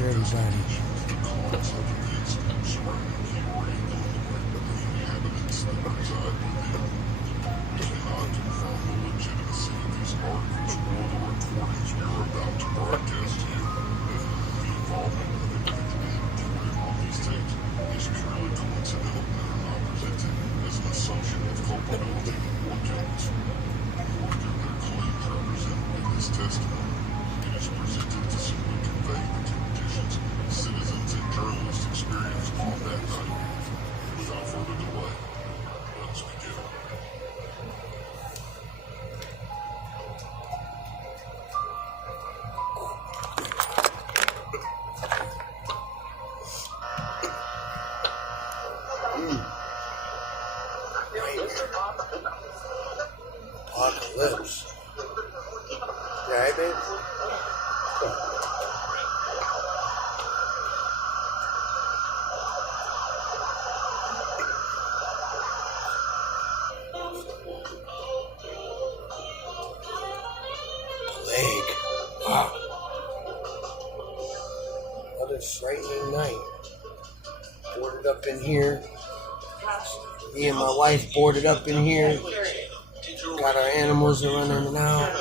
for everybody. Apocalypse. Yeah, hey, babe? Leg. Wow. Another frightening night. Boarded up in here. Me and my wife boarded up in here. Got our animals running in and out.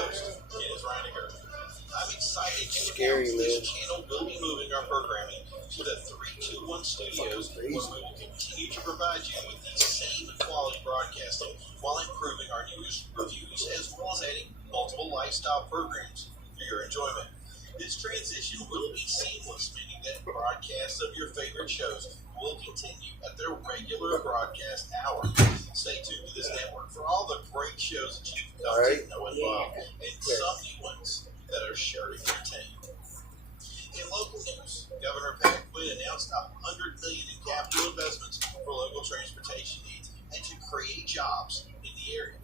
Scary, man. This channel will be moving our programming to the 321 studios, where we will continue to provide you with the same quality broadcasting while improving our news, reviews, as well as adding multiple lifestyle programs for your enjoyment. This transition will be seamless, meaning that broadcasts of your favorite shows will continue at their regular broadcast hour. Stay tuned to this network for all the great shows that you've come to know and love, and some new ones that are sure to entertain. In local news, Governor Pat Quinn announced $100 million in capital investments for local transportation needs and to create jobs in the area.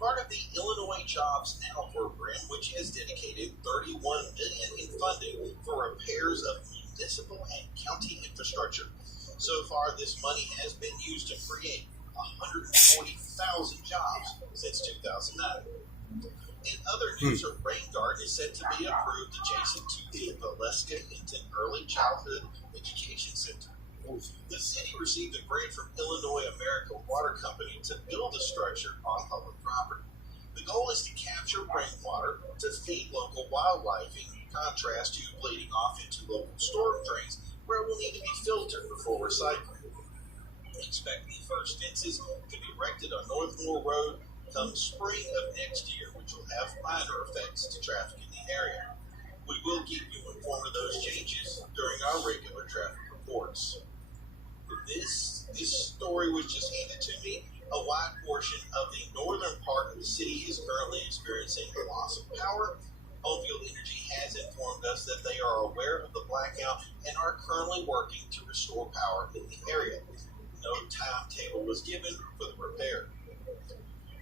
Part of the Illinois Jobs Now program, which has dedicated $31 million in funding for repairs of municipal and county infrastructure. So far, this money has been used to create 140,000 jobs since 2009. In other news, a rain garden is said to be approved adjacent to the Valeska Hinton Early Childhood Education Center. The city received a grant from Illinois American Water Company to build a structure on public property. The goal is to capture rainwater to feed local wildlife, in contrast to bleeding off into local storm drains where it will need to be filtered before recycling. We expect the first fences to be erected on Northmore Road come spring of next year, which will have minor effects to traffic in the area. We will keep you informed of those changes during our regular traffic reports. This story was just handed to me. A wide portion of the northern part of the city is currently experiencing the loss of power. Homefield Energy has informed us that they are aware of the blackout and are currently working to restore power in the area. No timetable was given for the repair.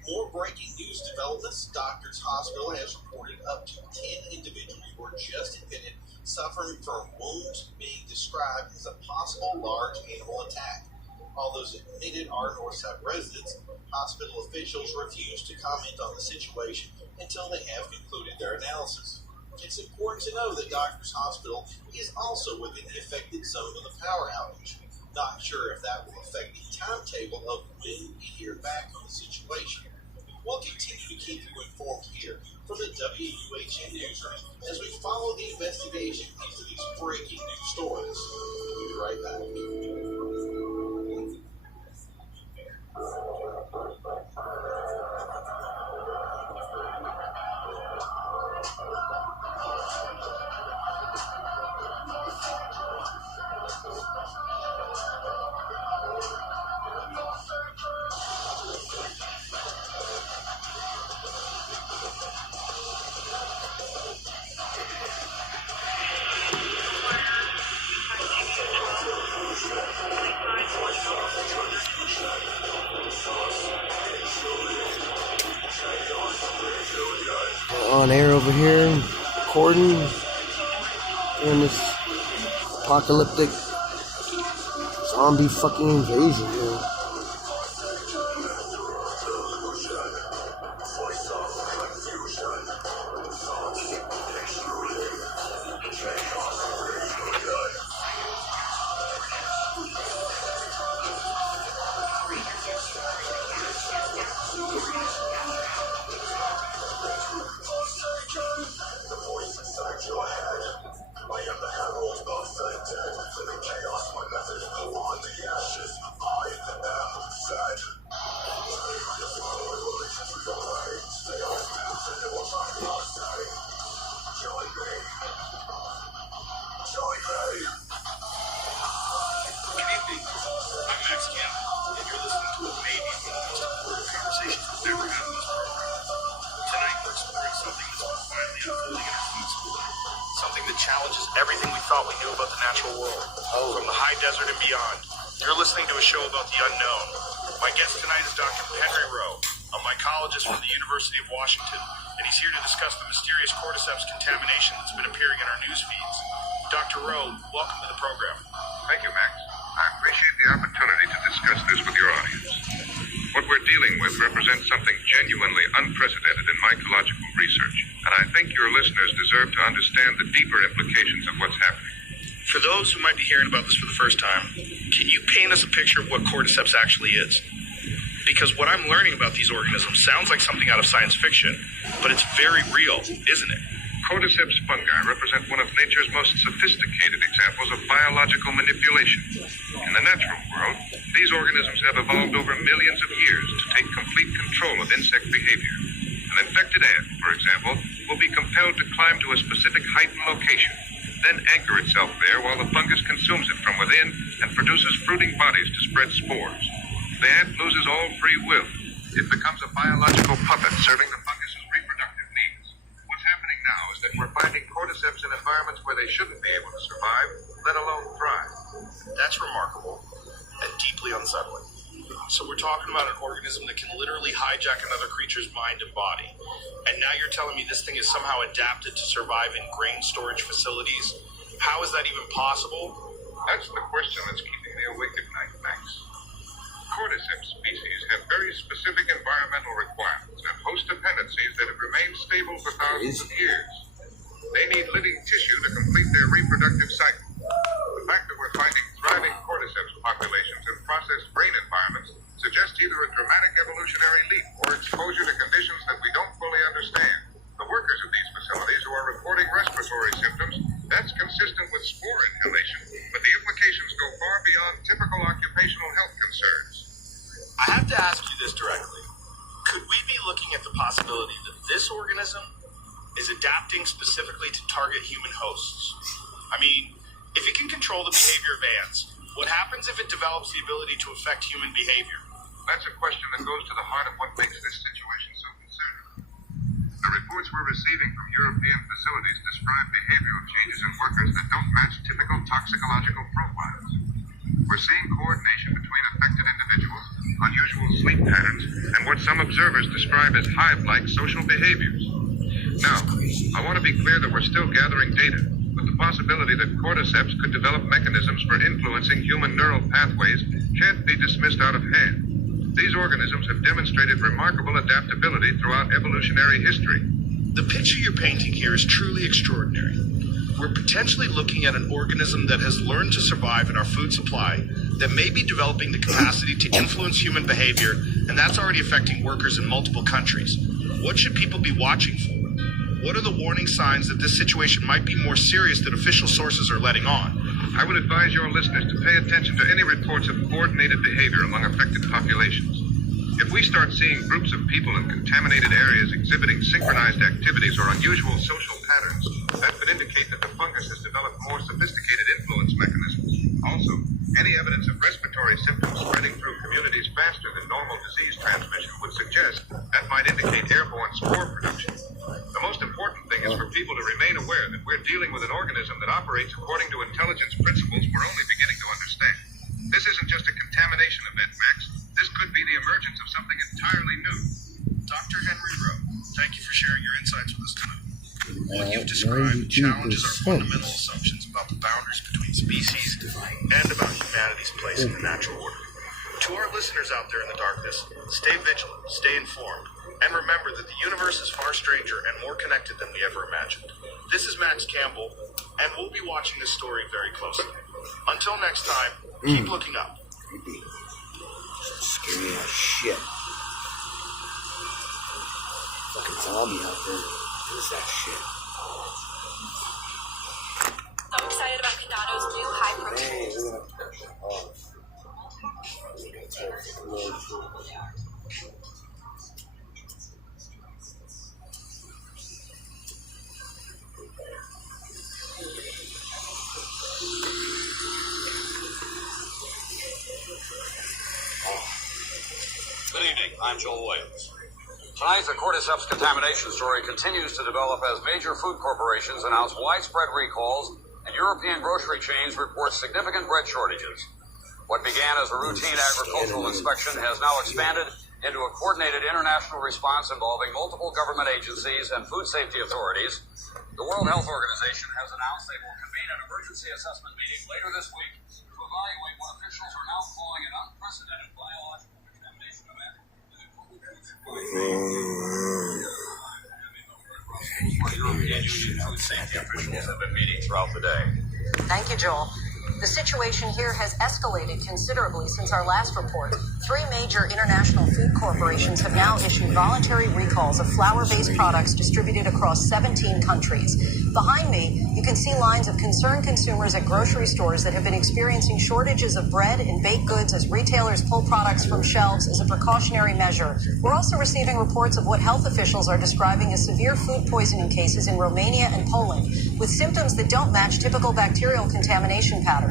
More breaking news developments. Doctors Hospital has reported up to 10 individuals were just admitted suffering from wounds being described as a possible large animal attack. All those admitted are Northside residents. Hospital officials refuse to comment on the situation until they have concluded their analysis. It's important to know that Doctors Hospital is also within the affected zone of the power outage. Not sure if that will affect the timetable of when we hear back on the situation. We'll continue to keep you informed here from the WUHN newsroom as we follow the investigation into these breaking news stories. We'll be right back. On air over here, recording during this apocalyptic zombie fucking invasion, dude. thought we knew about the natural world. From the high desert and beyond. You're listening to a show about the unknown. My guest tonight is Dr. Henry Rowe, a mycologist from the University of Washington, and he's here to discuss the mysterious cordyceps contamination that's been appearing in our news feeds. Dr. Rowe, welcome to the program. Thank you, Max. I appreciate the opportunity to discuss this with your audience. What we're dealing with represents something genuinely unprecedented in mycological research, and I think your listeners deserve to understand the deeper implications of what's happening. For those who might be hearing about this for the first time, can you paint us a picture of what cordyceps actually is? Because what I'm learning about these organisms sounds like something out of science fiction, but it's very real, isn't it? Cordyceps fungi represent one of nature's most sophisticated examples of biological manipulation. In the natural world, these organisms have evolved over millions of years to take complete control of insect behavior. An infected ant, for example, will be compelled to climb to a specific height and location, then anchor itself there while the fungus consumes it from within and produces fruiting bodies to spread spores. The ant loses all free will. It becomes a biological puppet serving the fungus's reproductive needs. What's happening now is that we're finding cordyceps in environments where they shouldn't be able to survive, let alone thrive. That's remarkable and deeply unsettling. So we're talking about an organism that can literally hijack another creature's mind and body. And now you're telling me this thing is somehow adapted to survive in grain storage facilities? How is that even possible? That's the question that's keeping me awake at night, Max. Cordyceps species have very specific environmental requirements and host dependencies that have remained stable for thousands of years. They need living tissue to complete their reproductive cycle. The fact that we're finding thriving cordyceps populations in processed grain environments suggests either a dramatic evolutionary leap or exposure to conditions that we don't fully understand. The workers of these facilities who are reporting respiratory symptoms, that's consistent with spore inhalation, but the implications go far beyond typical occupational health concerns. I have to ask you this directly. Could we be looking at the possibility that this organism is adapting specifically to target human hosts? I mean, if it can control the behavior of ants, what happens if it develops the ability to affect human behavior? That's a question that goes to the heart of what makes this situation so concerning. The reports we're receiving from European facilities describe behavioral changes in workers that don't match typical toxicological profiles. We're seeing coordination between affected individuals, unusual sleep patterns, and what some observers describe as hive-like social behaviors. Now, I want to be clear that we're still gathering data, but the possibility that cordyceps could develop mechanisms for influencing human neural pathways can't be dismissed out of hand. These organisms have demonstrated remarkable adaptability throughout evolutionary history. The picture you're painting here is truly extraordinary. We're potentially looking at an organism that has learned to survive in our food supply, that may be developing the capacity to influence human behavior, and that's already affecting workers in multiple countries. What should people be watching for? What are the warning signs that this situation might be more serious than official sources are letting on? I would advise your listeners to pay attention to any reports of coordinated behavior among affected populations. If we start seeing groups of people in contaminated areas exhibiting synchronized activities or unusual social patterns, that could indicate that the fungus has developed more sophisticated influence mechanisms. Also, any evidence of respiratory symptoms spreading through communities faster than normal disease transmission would suggest that might indicate airborne spore production. The most important thing is for people to remain aware that we're dealing with an organism that operates according to intelligence principles we're only beginning to understand. This isn't just a contamination event, Max. This could be the emergence of something entirely new. Dr. Henry Rowe, thank you for sharing your insights with us tonight. What you've described challenges our fundamental assumptions about the boundaries between species and about humanity's place in the natural order. To our listeners out there in the darkness, stay vigilant, stay informed, and remember that the universe is far stranger and more connected than we ever imagined. This is Max Campbell, and we'll be watching this story very closely. Until next time, keep looking up. Creepy. Scary as shit. Fucking zombie out there. What is that shit? So excited about Cadado's new high protein. Hey, look at that. Oh. Good evening, I'm Joel Williams. Tonight, the cordyceps contamination story continues to develop as major food corporations announce widespread recalls and European grocery chains report significant bread shortages. What began as a routine agricultural inspection has now expanded into a coordinated international response involving multiple government agencies and food safety authorities. The World Health Organization has announced they will convene an emergency assessment meeting later this week to evaluate what officials are now calling an unprecedented biological contamination event. European Union food safety officials have been meeting throughout the day. Thank you, Joel. The situation here has escalated considerably since our last report. 3 major international food corporations have now issued voluntary recalls of flour-based products distributed across 17 countries. Behind me, you can see lines of concerned consumers at grocery stores that have been experiencing shortages of bread and baked goods as retailers pull products from shelves as a precautionary measure. We're also receiving reports of what health officials are describing as severe food poisoning cases in Romania and Poland, with symptoms that don't match typical bacterial contamination patterns.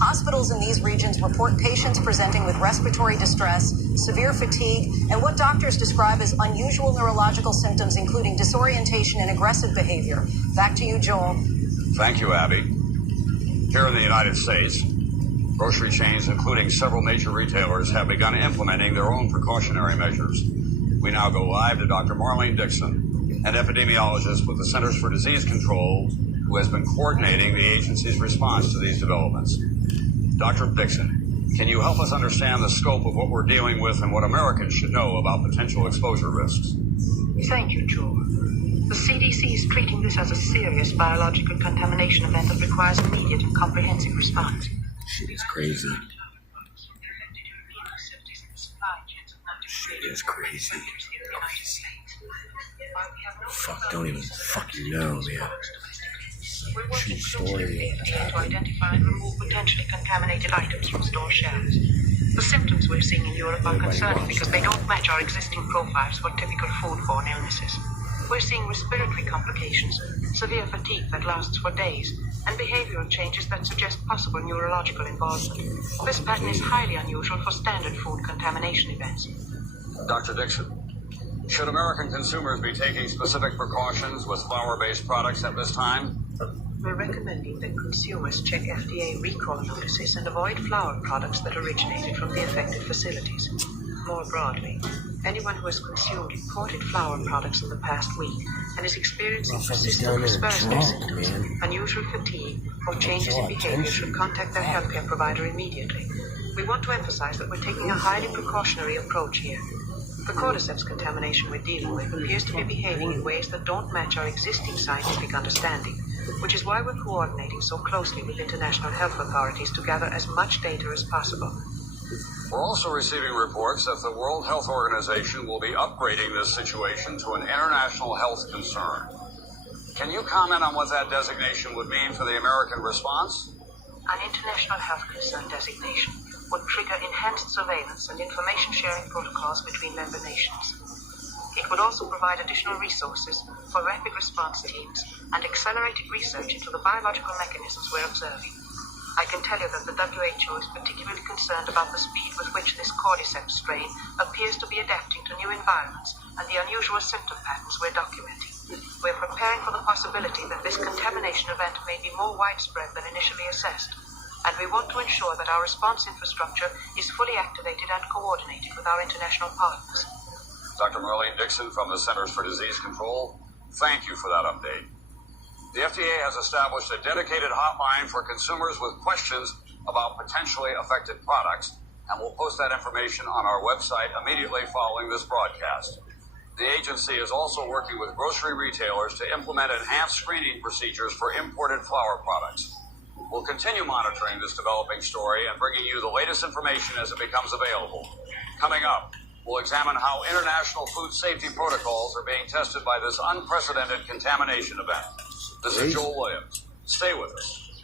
Hospitals in these regions report patients presenting with respiratory distress, severe fatigue, and what doctors describe as unusual neurological symptoms, including disorientation and aggressive behavior. Back to you, Joel. Thank you, Abby. Here in the United States, grocery chains, including several major retailers, have begun implementing their own precautionary measures. We now go live to Dr. Marlene Dixon, an epidemiologist with the Centers for Disease Control, who has been coordinating the agency's response to these developments. Dr. Dixon, can you help us understand the scope of what we're dealing with and what Americans should know about potential exposure risks? Thank you, Joel. The CDC is treating this as a serious biological contamination event that requires immediate and comprehensive response. Shit is crazy. Shit is crazy. Fuck, don't even fucking know, man. We're working closely with the FDA to identify and remove potentially contaminated items from store shelves. The symptoms we're seeing in Europe are concerning because they don't match our existing profiles for typical foodborne illnesses. We're seeing respiratory complications, severe fatigue that lasts for days, and behavioral changes that suggest possible neurological involvement. This pattern is highly unusual for standard food contamination events. Dr. Dixon, should American consumers be taking specific precautions with flour-based products at this time? We're recommending that consumers check FDA recall notices and avoid flour products that originated from the affected facilities. More broadly, anyone who has consumed imported flour products in the past week and is experiencing persistent respiratory symptoms, unusual fatigue, or changes in behavior should contact their healthcare provider immediately. We want to emphasize that we're taking a highly precautionary approach here. The cordyceps contamination we're dealing with appears to be behaving in ways that don't match our existing scientific understanding, which is why we're coordinating so closely with international health authorities to gather as much data as possible. We're also receiving reports that the World Health Organization will be upgrading this situation to an international health concern. Can you comment on what that designation would mean for the American response? An international health concern designation would trigger enhanced surveillance and information sharing protocols between member nations. It would also provide additional resources for rapid response teams and accelerated research into the biological mechanisms we're observing. I can tell you that the WHO is particularly concerned about the speed with which this cordyceps strain appears to be adapting to new environments and the unusual symptom patterns we're documenting. We're preparing for the possibility that this contamination event may be more widespread than initially assessed, and we want to ensure that our response infrastructure is fully activated and coordinated with our international partners. Dr. Marlene Dixon from the Centers for Disease Control, thank you for that update. The FDA has established a dedicated hotline for consumers with questions about potentially affected products, and will post that information on our website immediately following this broadcast. The agency is also working with grocery retailers to implement enhanced screening procedures for imported flour products. We'll continue monitoring this developing story and bringing you the latest information as it becomes available. Coming up, we'll examine how international food safety protocols are being tested by this unprecedented contamination event. This is Joel Williams. Stay with us.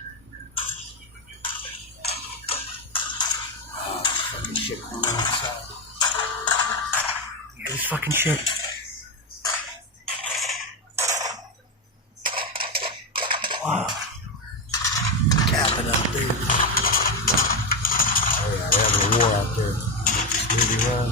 Oh, fucking shit coming outside. Yeah, this fucking shit. Wow. Capping out there. Oh yeah, they're having a war out there. Moving around.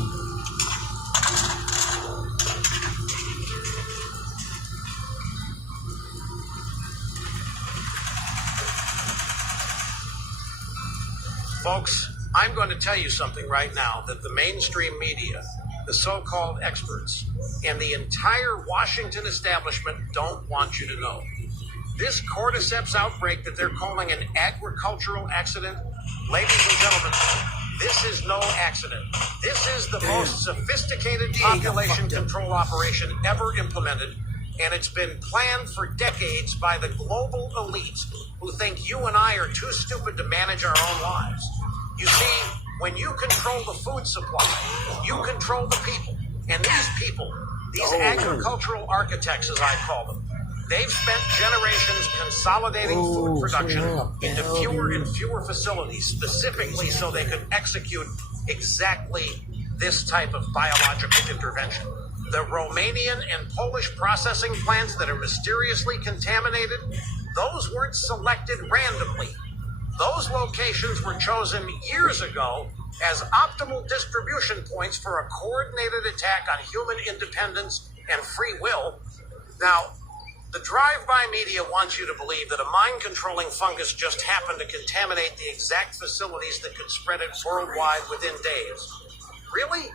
Folks, I'm going to tell you something right now that the mainstream media, the so-called experts, and the entire Washington establishment don't want you to know. This cordyceps outbreak that they're calling an agricultural accident, ladies and gentlemen, this is no accident. This is the most sophisticated population control operation ever implemented, and it's been planned for decades by the global elites who think you and I are too stupid to manage our own lives. You see, when you control the food supply, you control the people. And these people, these agricultural architects, as I call them, they've spent generations consolidating food production into fewer and fewer facilities, specifically so they could execute exactly this type of biological intervention. The Romanian and Polish processing plants that are mysteriously contaminated, those weren't selected randomly. Those locations were chosen years ago as optimal distribution points for a coordinated attack on human independence and free will. Now, the drive-by media wants you to believe that a mind-controlling fungus just happened to contaminate the exact facilities that could spread it worldwide within days. Really?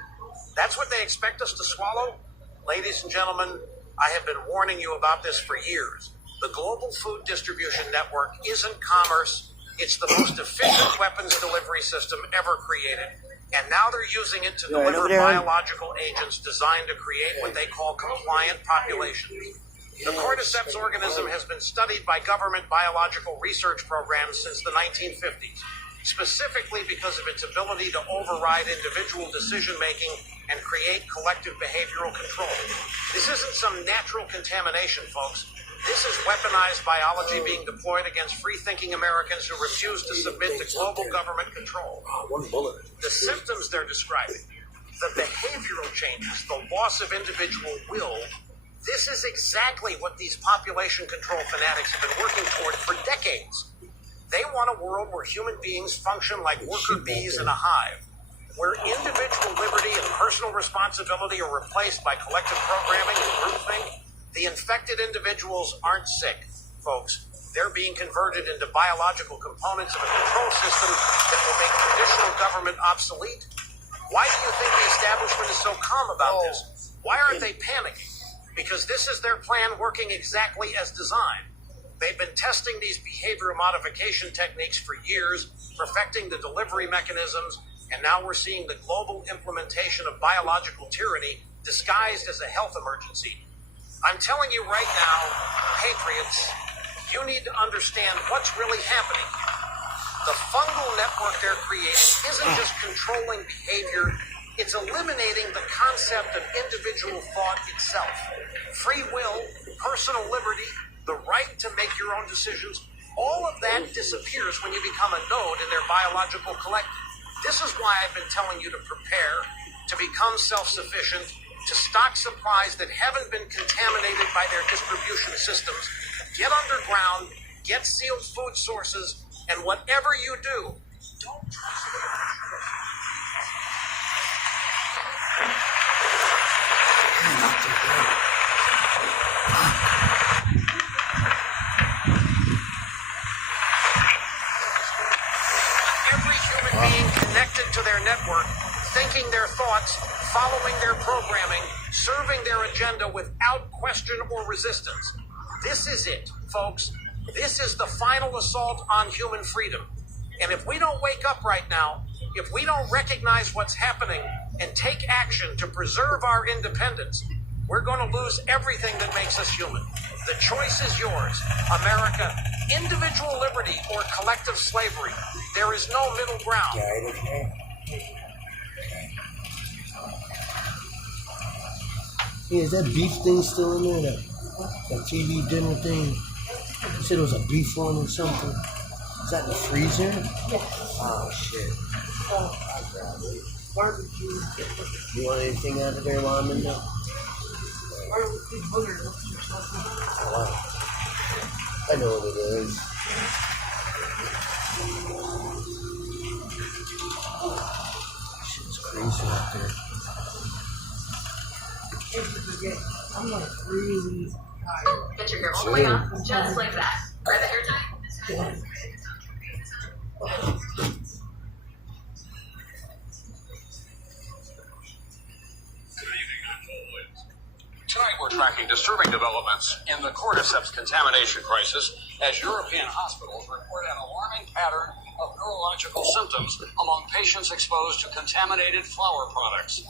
That's what they expect us to swallow? Ladies and gentlemen, I have been warning you about this for years. The global food distribution network isn't commerce. It's the most efficient weapons delivery system ever created. And now they're using it to deliver biological agents designed to create what they call compliant populations. The cordyceps organism has been studied by government biological research programs since the 1950s, specifically because of its ability to override individual decision-making and create collective behavioral control. This isn't some natural contamination, folks. This is weaponized biology being deployed against free-thinking Americans who refuse to submit to global government control. The symptoms they're describing, the behavioral changes, the loss of individual will, this is exactly what these population control fanatics have been working toward for decades. They want a world where human beings function like worker bees in a hive, where individual liberty and personal responsibility are replaced by collective programming and groupthink. The infected individuals aren't sick, folks. They're being converted into biological components of a control system that will make traditional government obsolete. Why do you think the establishment is so calm about this? Why aren't they panicking? Because this is their plan working exactly as designed. They've been testing these behavioral modification techniques for years, perfecting the delivery mechanisms, and now we're seeing the global implementation of biological tyranny disguised as a health emergency. I'm telling you right now, patriots, you need to understand what's really happening. The fungal network they're creating isn't just controlling behavior, it's eliminating the concept of individual thought itself. Free will, personal liberty, the right to make your own decisions, all of that disappears when you become a node in their biological collective. This is why I've been telling you to prepare, to become self-sufficient, to stock supplies that haven't been contaminated by their distribution systems. Get underground, get sealed food sources, and whatever you do, don't trust them. Every human being connected to their network, thinking their thoughts, following their programming, serving their agenda without question or resistance. This is it, folks. This is the final assault on human freedom. And if we don't wake up right now, if we don't recognize what's happening and take action to preserve our independence, we're going to lose everything that makes us human. The choice is yours. America, individual liberty or collective slavery. There is no middle ground. Hey, is that beef thing still in there? That TV dinner thing? You said it was a beef one or something. Is that in the freezer? Yes. Oh, shit. I grabbed it. Barbecue. You want anything out of there while I'm in there? Barbecue burger. Oh, wow. I know what it is. Shit's crazy out there. I'm like really tired. Get your hair all the way up, just like that. Grab a hair tie. tracking disturbing developments in the cordyceps contamination crisis as European hospitals report an alarming pattern of neurological symptoms among patients exposed to contaminated flour products.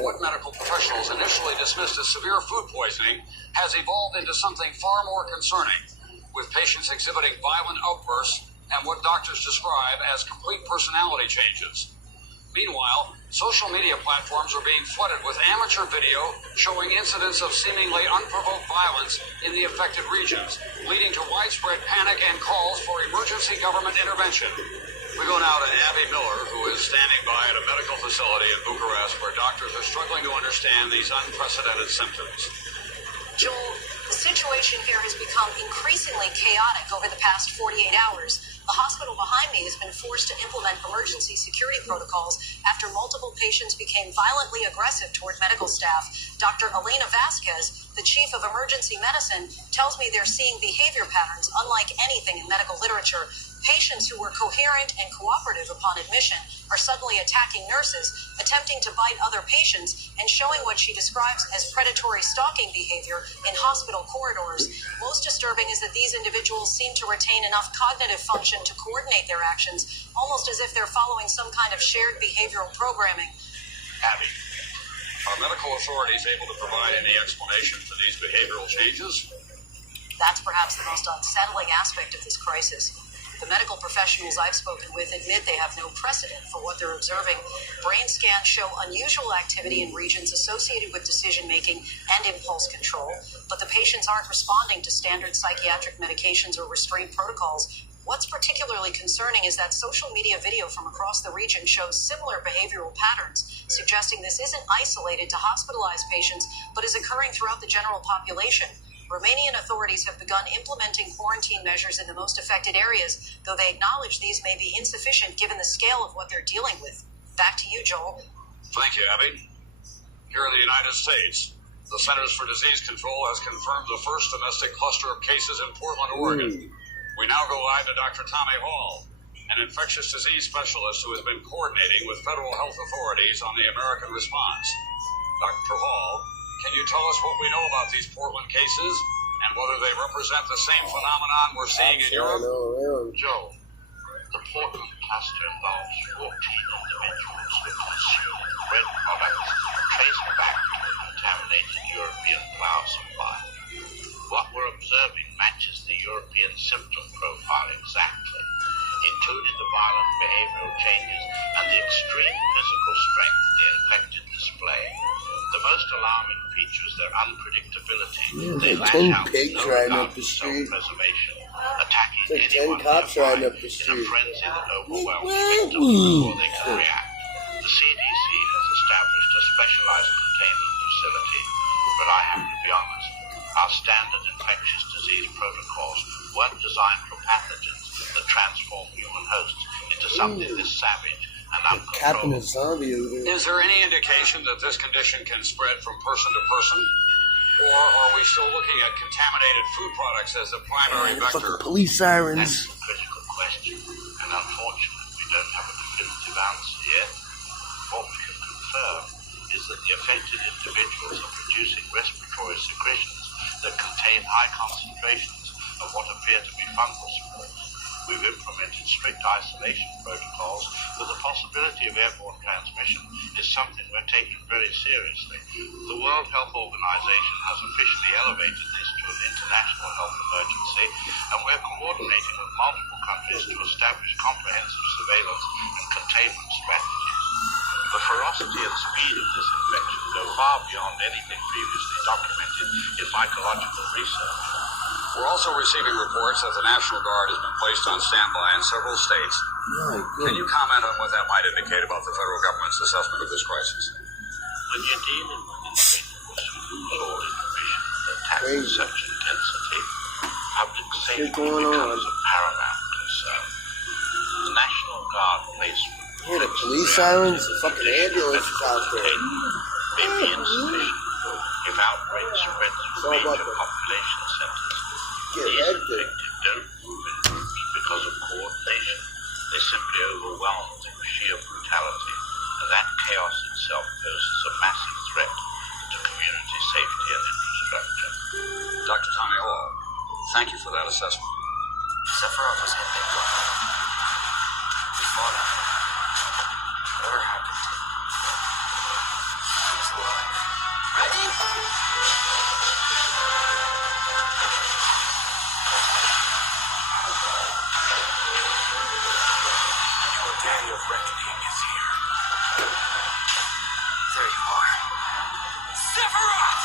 What medical professionals initially dismissed as severe food poisoning has evolved into something far more concerning, with patients exhibiting violent outbursts and what doctors describe as complete personality changes. Meanwhile, social media platforms are being flooded with amateur video showing incidents of seemingly unprovoked violence in the affected regions, leading to widespread panic and calls for emergency government intervention. We go now to Abby Miller, who is standing by at a medical facility in Bucharest where doctors are struggling to understand these unprecedented symptoms. Joel, the situation here has become increasingly chaotic over the past 48 hours. The hospital behind me has been forced to implement emergency security protocols after multiple patients became violently aggressive toward medical staff. Dr. Elena Vasquez, the chief of emergency medicine, tells me they're seeing behavior patterns unlike anything in medical literature. Patients who were coherent and cooperative upon admission are suddenly attacking nurses, attempting to bite other patients, and showing what she describes as predatory stalking behavior in hospital corridors. Most disturbing is that these individuals seem to retain enough cognitive function to coordinate their actions, almost as if they're following some kind of shared behavioral programming. Abby, are medical authorities able to provide any explanation for these behavioral changes? That's perhaps the most unsettling aspect of this crisis. The medical professionals I've spoken with admit they have no precedent for what they're observing. Brain scans show unusual activity in regions associated with decision-making and impulse control, but the patients aren't responding to standard psychiatric medications or restraint protocols. What's particularly concerning is that social media video from across the region shows similar behavioral patterns, suggesting this isn't isolated to hospitalized patients, but is occurring throughout the general population. Romanian authorities have begun implementing quarantine measures in the most affected areas, though they acknowledge these may be insufficient given the scale of what they're dealing with. Back to you, Joel. Thank you, Abby. Here in the United States, the Centers for Disease Control has confirmed the first domestic cluster of cases in Portland, Oregon. We now go live to Dr. Tommy Hall, an infectious disease specialist who has been coordinating with federal health authorities on the American response. Dr. Hall, can you tell us what we know about these Portland cases and whether they represent the same phenomenon we're seeing in Europe? Joe, the Portland cluster involves 14 individuals who consumed bread products traced back to a contaminated European flour supply. What we're observing matches the European symptom profile exactly, including the violent behavioral changes and the extreme physical strength the infected display. The most alarming feature is their unpredictability. They lash out with no regard for self-preservation, attacking anyone nearby in a frenzy that overwhelms victims before they can react. The CDC has established a specialized containment facility, but I have to be honest, our standard infectious disease protocols weren't designed for pathogens that transform human hosts into something this savage and uncontrollable. Is there any indication that this condition can spread from person to person? Or are we still looking at contaminated food products as the primary vector? Police sirens. That's a critical question, and unfortunately we don't have a definitive answer yet. What we can confirm is that the affected individuals are producing respiratory secretions that contain high concentrations of what appear to be fungal spores. We've implemented strict isolation protocols, but the possibility of airborne transmission is something we're taking very seriously. The World Health Organization has officially elevated this to an international health emergency, and we're coordinating with multiple countries to establish comprehensive surveillance and containment strategies. The ferocity and speed of this infection go far beyond anything previously documented in mycological research. We're also receiving reports that the National Guard has been placed on standby in several states. Can you comment on what that might indicate about the federal government's assessment of this crisis? When you're dealing with individuals who lose all inhibition and attack with such intensity, public safety becomes a paramount concern. The National Guard placed the police sirens, the fucking ambulances out there. May be insufficient if outbreaks spread through major population centers. These infected don't move in groups because of coordination. They're simply overwhelmed through sheer brutality, and that chaos itself poses a massive threat to community safety and infrastructure. Dr. Taniholo, thank you for that assessment. Sephiroth was hit big one. We fought him. Whatever happened to him? He's alive. Ready? Your day of reckoning is here. There you are. Sephiroth!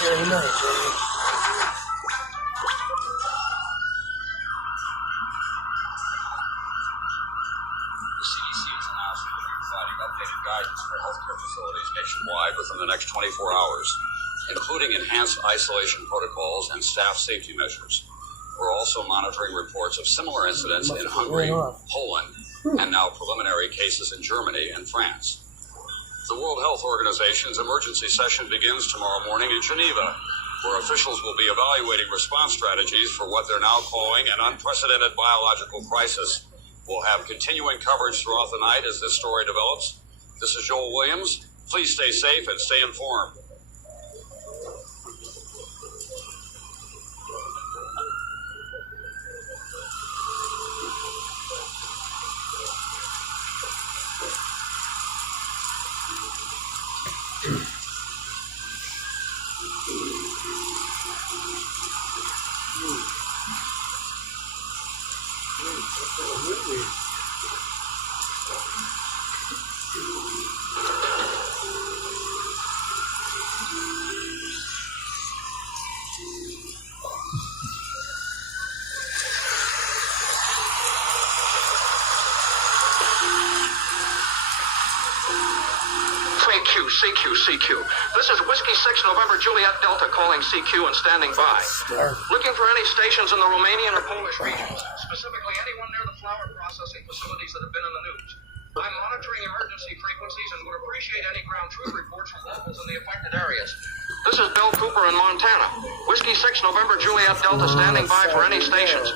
Very nice, baby. The CDC is announcing that they're providing updated guidance for healthcare facilities nationwide within the next 24 hours, including enhanced isolation protocols and staff safety measures. We're also monitoring reports of similar incidents in Hungary, Poland, and now preliminary cases in Germany and France. The World Health Organization's emergency session begins tomorrow morning in Geneva, where officials will be evaluating response strategies for what they're now calling an unprecedented biological crisis. We'll have continuing coverage throughout the night as this story develops. This is Joel Williams. Please stay safe and stay informed. CQ. This is Whiskey 6 November Juliet Delta calling CQ and standing by. Looking for any stations in the Romanian or Polish regions, specifically anyone near the flour processing facilities that have been in the news. I'm monitoring emergency frequencies and would appreciate any ground truth reports from locals in the affected areas. This is Bill Cooper in Montana. Whiskey 6 November Juliet Delta standing by for any stations.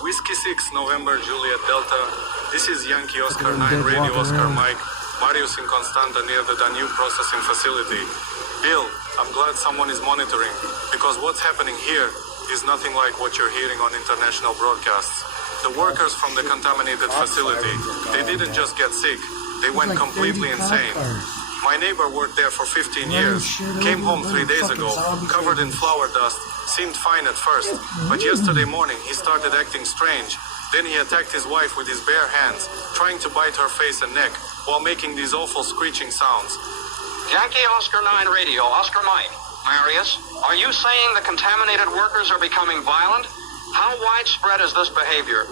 Whiskey 6 November Juliet Delta. This is Yankee Oscar 9 Radio Oscar Mike. Marius in Constanta near the Danube processing facility. Bill, I'm glad someone is monitoring, because what's happening here is nothing like what you're hearing on international broadcasts. The workers from the contaminated facility, they didn't just get sick, they went completely insane. My neighbor worked there for 15 years, came home 3 days ago, covered in flour dust, seemed fine at first, but yesterday morning he started acting strange. Then he attacked his wife with his bare hands, trying to bite her face and neck, while making these awful screeching sounds. Yankee Oscar 9 Radio, Oscar Mike. Marius, are you saying the contaminated workers are becoming violent? How widespread is this behavior?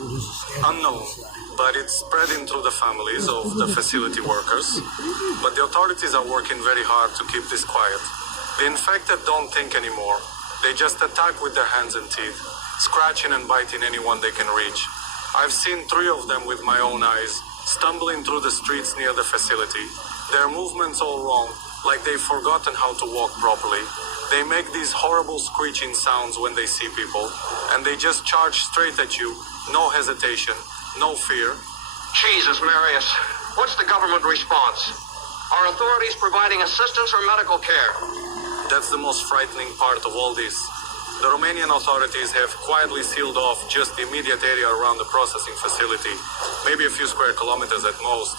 Unknown, but it's spreading through the families of the facility workers. But the authorities are working very hard to keep this quiet. The infected don't think anymore. They just attack with their hands and teeth, scratching and biting anyone they can reach. I've seen 3 of them with my own eyes, stumbling through the streets near the facility. Their movements all wrong, like they've forgotten how to walk properly. They make these horrible screeching sounds when they see people, and they just charge straight at you, no hesitation, no fear. Jesus, Marius, what's the government response? Are authorities providing assistance or medical care? That's the most frightening part of all this. The Romanian authorities have quietly sealed off just the immediate area around the processing facility, maybe a few square kilometers at most.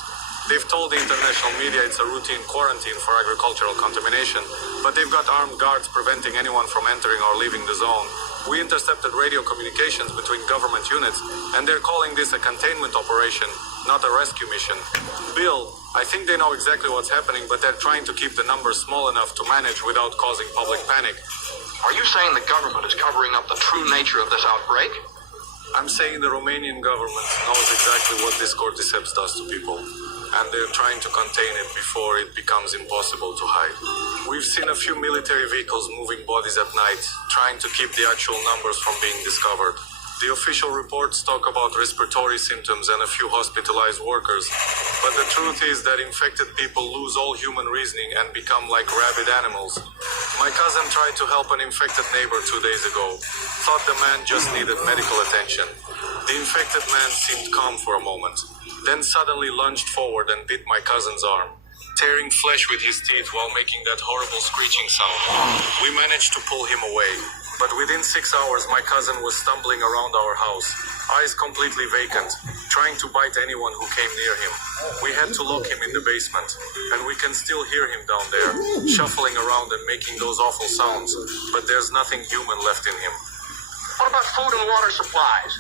They've told the international media it's a routine quarantine for agricultural contamination, but they've got armed guards preventing anyone from entering or leaving the zone. We intercepted radio communications between government units, and they're calling this a containment operation, not a rescue mission. Bill, I think they know exactly what's happening, but they're trying to keep the numbers small enough to manage without causing public panic. Are you saying the government is covering up the true nature of this outbreak? I'm saying the Romanian government knows exactly what this cordyceps does to people, and they're trying to contain it before it becomes impossible to hide. We've seen a few military vehicles moving bodies at night, trying to keep the actual numbers from being discovered. The official reports talk about respiratory symptoms and a few hospitalized workers, but the truth is that infected people lose all human reasoning and become like rabid animals. My cousin tried to help an infected neighbor 2 days ago, thought the man just needed medical attention. The infected man seemed calm for a moment, then suddenly lunged forward and bit my cousin's arm, tearing flesh with his teeth while making that horrible screeching sound. We managed to pull him away, but within 6 hours my cousin was stumbling around our house, eyes completely vacant, trying to bite anyone who came near him. We had to lock him in the basement, and we can still hear him down there, shuffling around and making those awful sounds, but there's nothing human left in him. What about food and water supplies?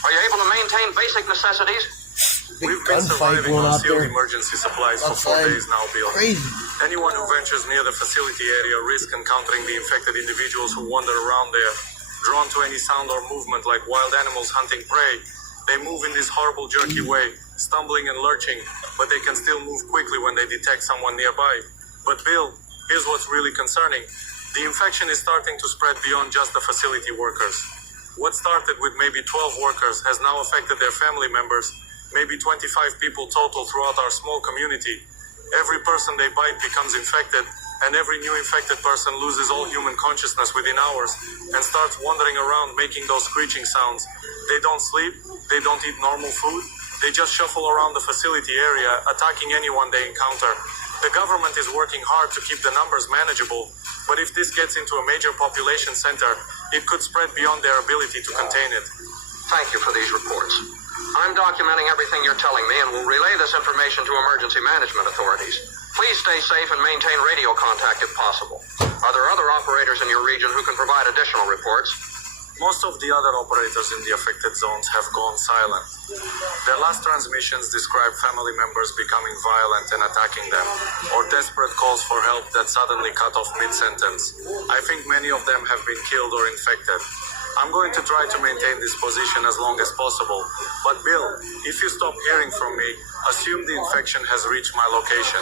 Are you able to maintain basic necessities? We've been surviving on sealed emergency supplies for 4 days now, Bill. Crazy. Anyone who ventures near the facility area risks encountering the infected individuals who wander around there, drawn to any sound or movement like wild animals hunting prey. They move in this horrible jerky way, stumbling and lurching, but they can still move quickly when they detect someone nearby. But Bill, here's what's really concerning. The infection is starting to spread beyond just the facility workers. What started with maybe 12 workers has now affected their family members, maybe 25 people total throughout our small community. Every person they bite becomes infected, and every new infected person loses all human consciousness within hours and starts wandering around making those screeching sounds. They don't sleep, they don't eat normal food, they just shuffle around the facility area, attacking anyone they encounter. The government is working hard to keep the numbers manageable, but if this gets into a major population center, it could spread beyond their ability to contain it. Thank you for these reports. I'm documenting everything you're telling me and will relay this information to emergency management authorities. Please stay safe and maintain radio contact if possible. Are there other operators in your region who can provide additional reports? Most of the other operators in the affected zones have gone silent. Their last transmissions describe family members becoming violent and attacking them, or desperate calls for help that suddenly cut off mid-sentence. I think many of them have been killed or infected. I'm going to try to maintain this position as long as possible. But Bill, if you stop hearing from me, assume the infection has reached my location.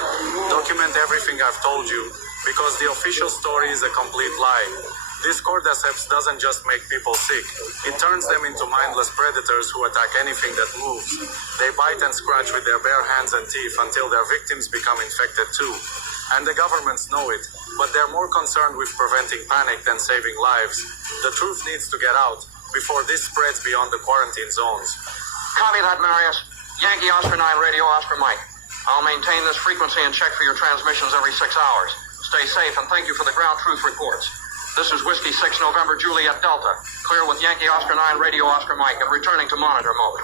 Document everything I've told you, because the official story is a complete lie. This cordyceps doesn't just make people sick. It turns them into mindless predators who attack anything that moves. They bite and scratch with their bare hands and teeth until their victims become infected too. And the governments know it, but they're more concerned with preventing panic than saving lives. The truth needs to get out before this spreads beyond the quarantine zones. Copy that, Marius. Yankee Oscar 9 Radio Oscar Mike. I'll maintain this frequency and check for your transmissions every 6 hours. Stay safe and thank you for the ground truth reports. This is Whiskey 6 November Juliet Delta. Clear with Yankee Oscar 9 Radio Oscar Mike and returning to monitor mode.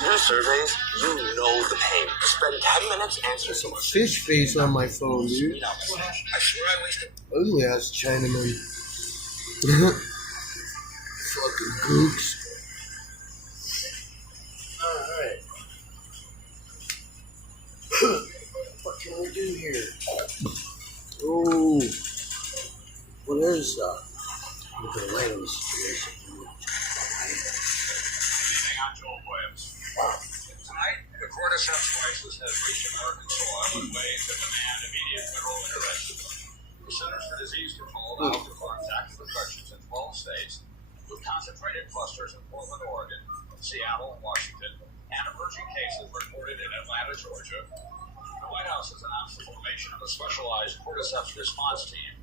Your surveys, you know the pain. Spend 10 minutes answering some Fish face on my phone, dude. I swear I wasted. Ugly ass Chinaman. Fucking gooks. Alright. What can we do here? Oh. What is that? We're gonna light on the situation. Tonight, the cordyceps crisis has reached American soil in ways that demand immediate federal intervention. The Centers for Disease Control now performs active infections in 12 states, with concentrated clusters in Portland, Oregon, Seattle, and Washington, and emerging cases reported in Atlanta, Georgia. The White House has announced the formation of a specialized cordyceps response team,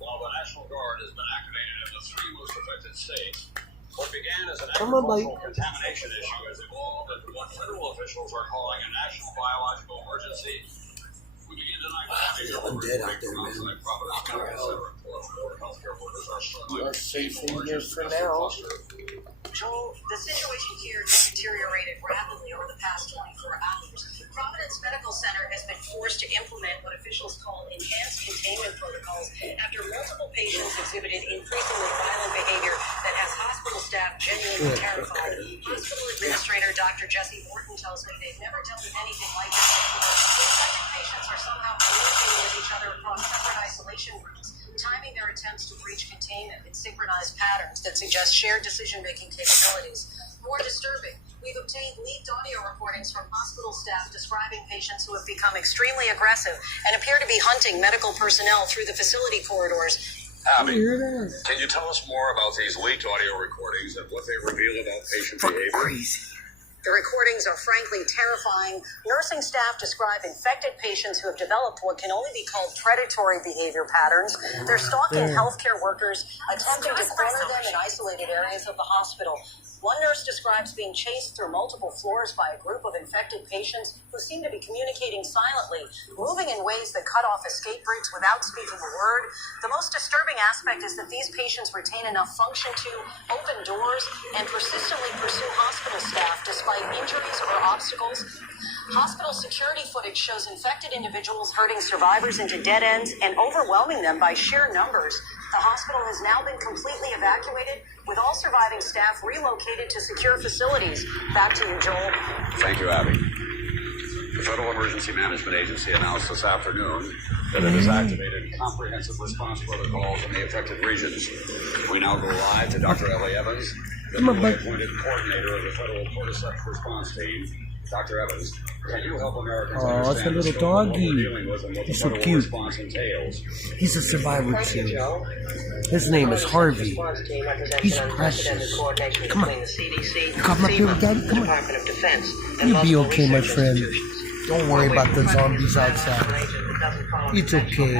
while the National Guard has been activated in the 3 most affected states. What began as an agricultural contamination issue has evolved into what federal officials are calling a national biological emergency. I'm dead out there, man. We're safe in here for now. Joel, the situation here has deteriorated rapidly over the past 24 hours. Providence Medical Center has been forced to implement what officials call enhanced containment protocols after multiple patients exhibited increasingly violent behavior that has hospital staff genuinely terrified. Hospital Administrator Dr. Jesse Morton tells me they've never dealt with anything like this before. Infected patients are somehow communicating with each other across separate isolation rooms, timing their attempts to breach containment in synchronized patterns that suggest shared decision-making capabilities. More disturbing, we've obtained leaked audio recordings from hospital staff describing patients who have become extremely aggressive and appear to be hunting medical personnel through the facility corridors. Abby, can you tell us more about these leaked audio recordings and what they reveal about patient behavior? Crazy. The recordings are frankly terrifying. Nursing staff describe infected patients who have developed what can only be called predatory behavior patterns. They're stalking healthcare workers, attempting to corner them in isolated areas of the hospital. One nurse describes being chased through multiple floors by a group of infected patients who seem to be communicating silently, moving in ways that cut off escape routes without speaking a word. The most disturbing aspect is that these patients retain enough function to open doors and persistently pursue hospital staff despite injuries or obstacles. Hospital security footage shows infected individuals herding survivors into dead ends and overwhelming them by sheer numbers. The hospital has now been completely evacuated, with all surviving staff relocated to secure facilities. Back to you, Joel. Thank you, Abby. The Federal Emergency Management Agency announced this afternoon that it has activated comprehensive response protocols in the affected regions. We now go live to Dr. Ellie Evans, the newly appointed coordinator of the Federal Cordyceps Response Team. Dr. Evans, can you help Americans understand the scope of what we're dealing with and what the federal response entails? He's a survivor too. His name is Harvey. He's precious. Come on. You come up here with Daddy? Come on. You'll be okay, my friend. Don't worry about the zombies outside. It's okay.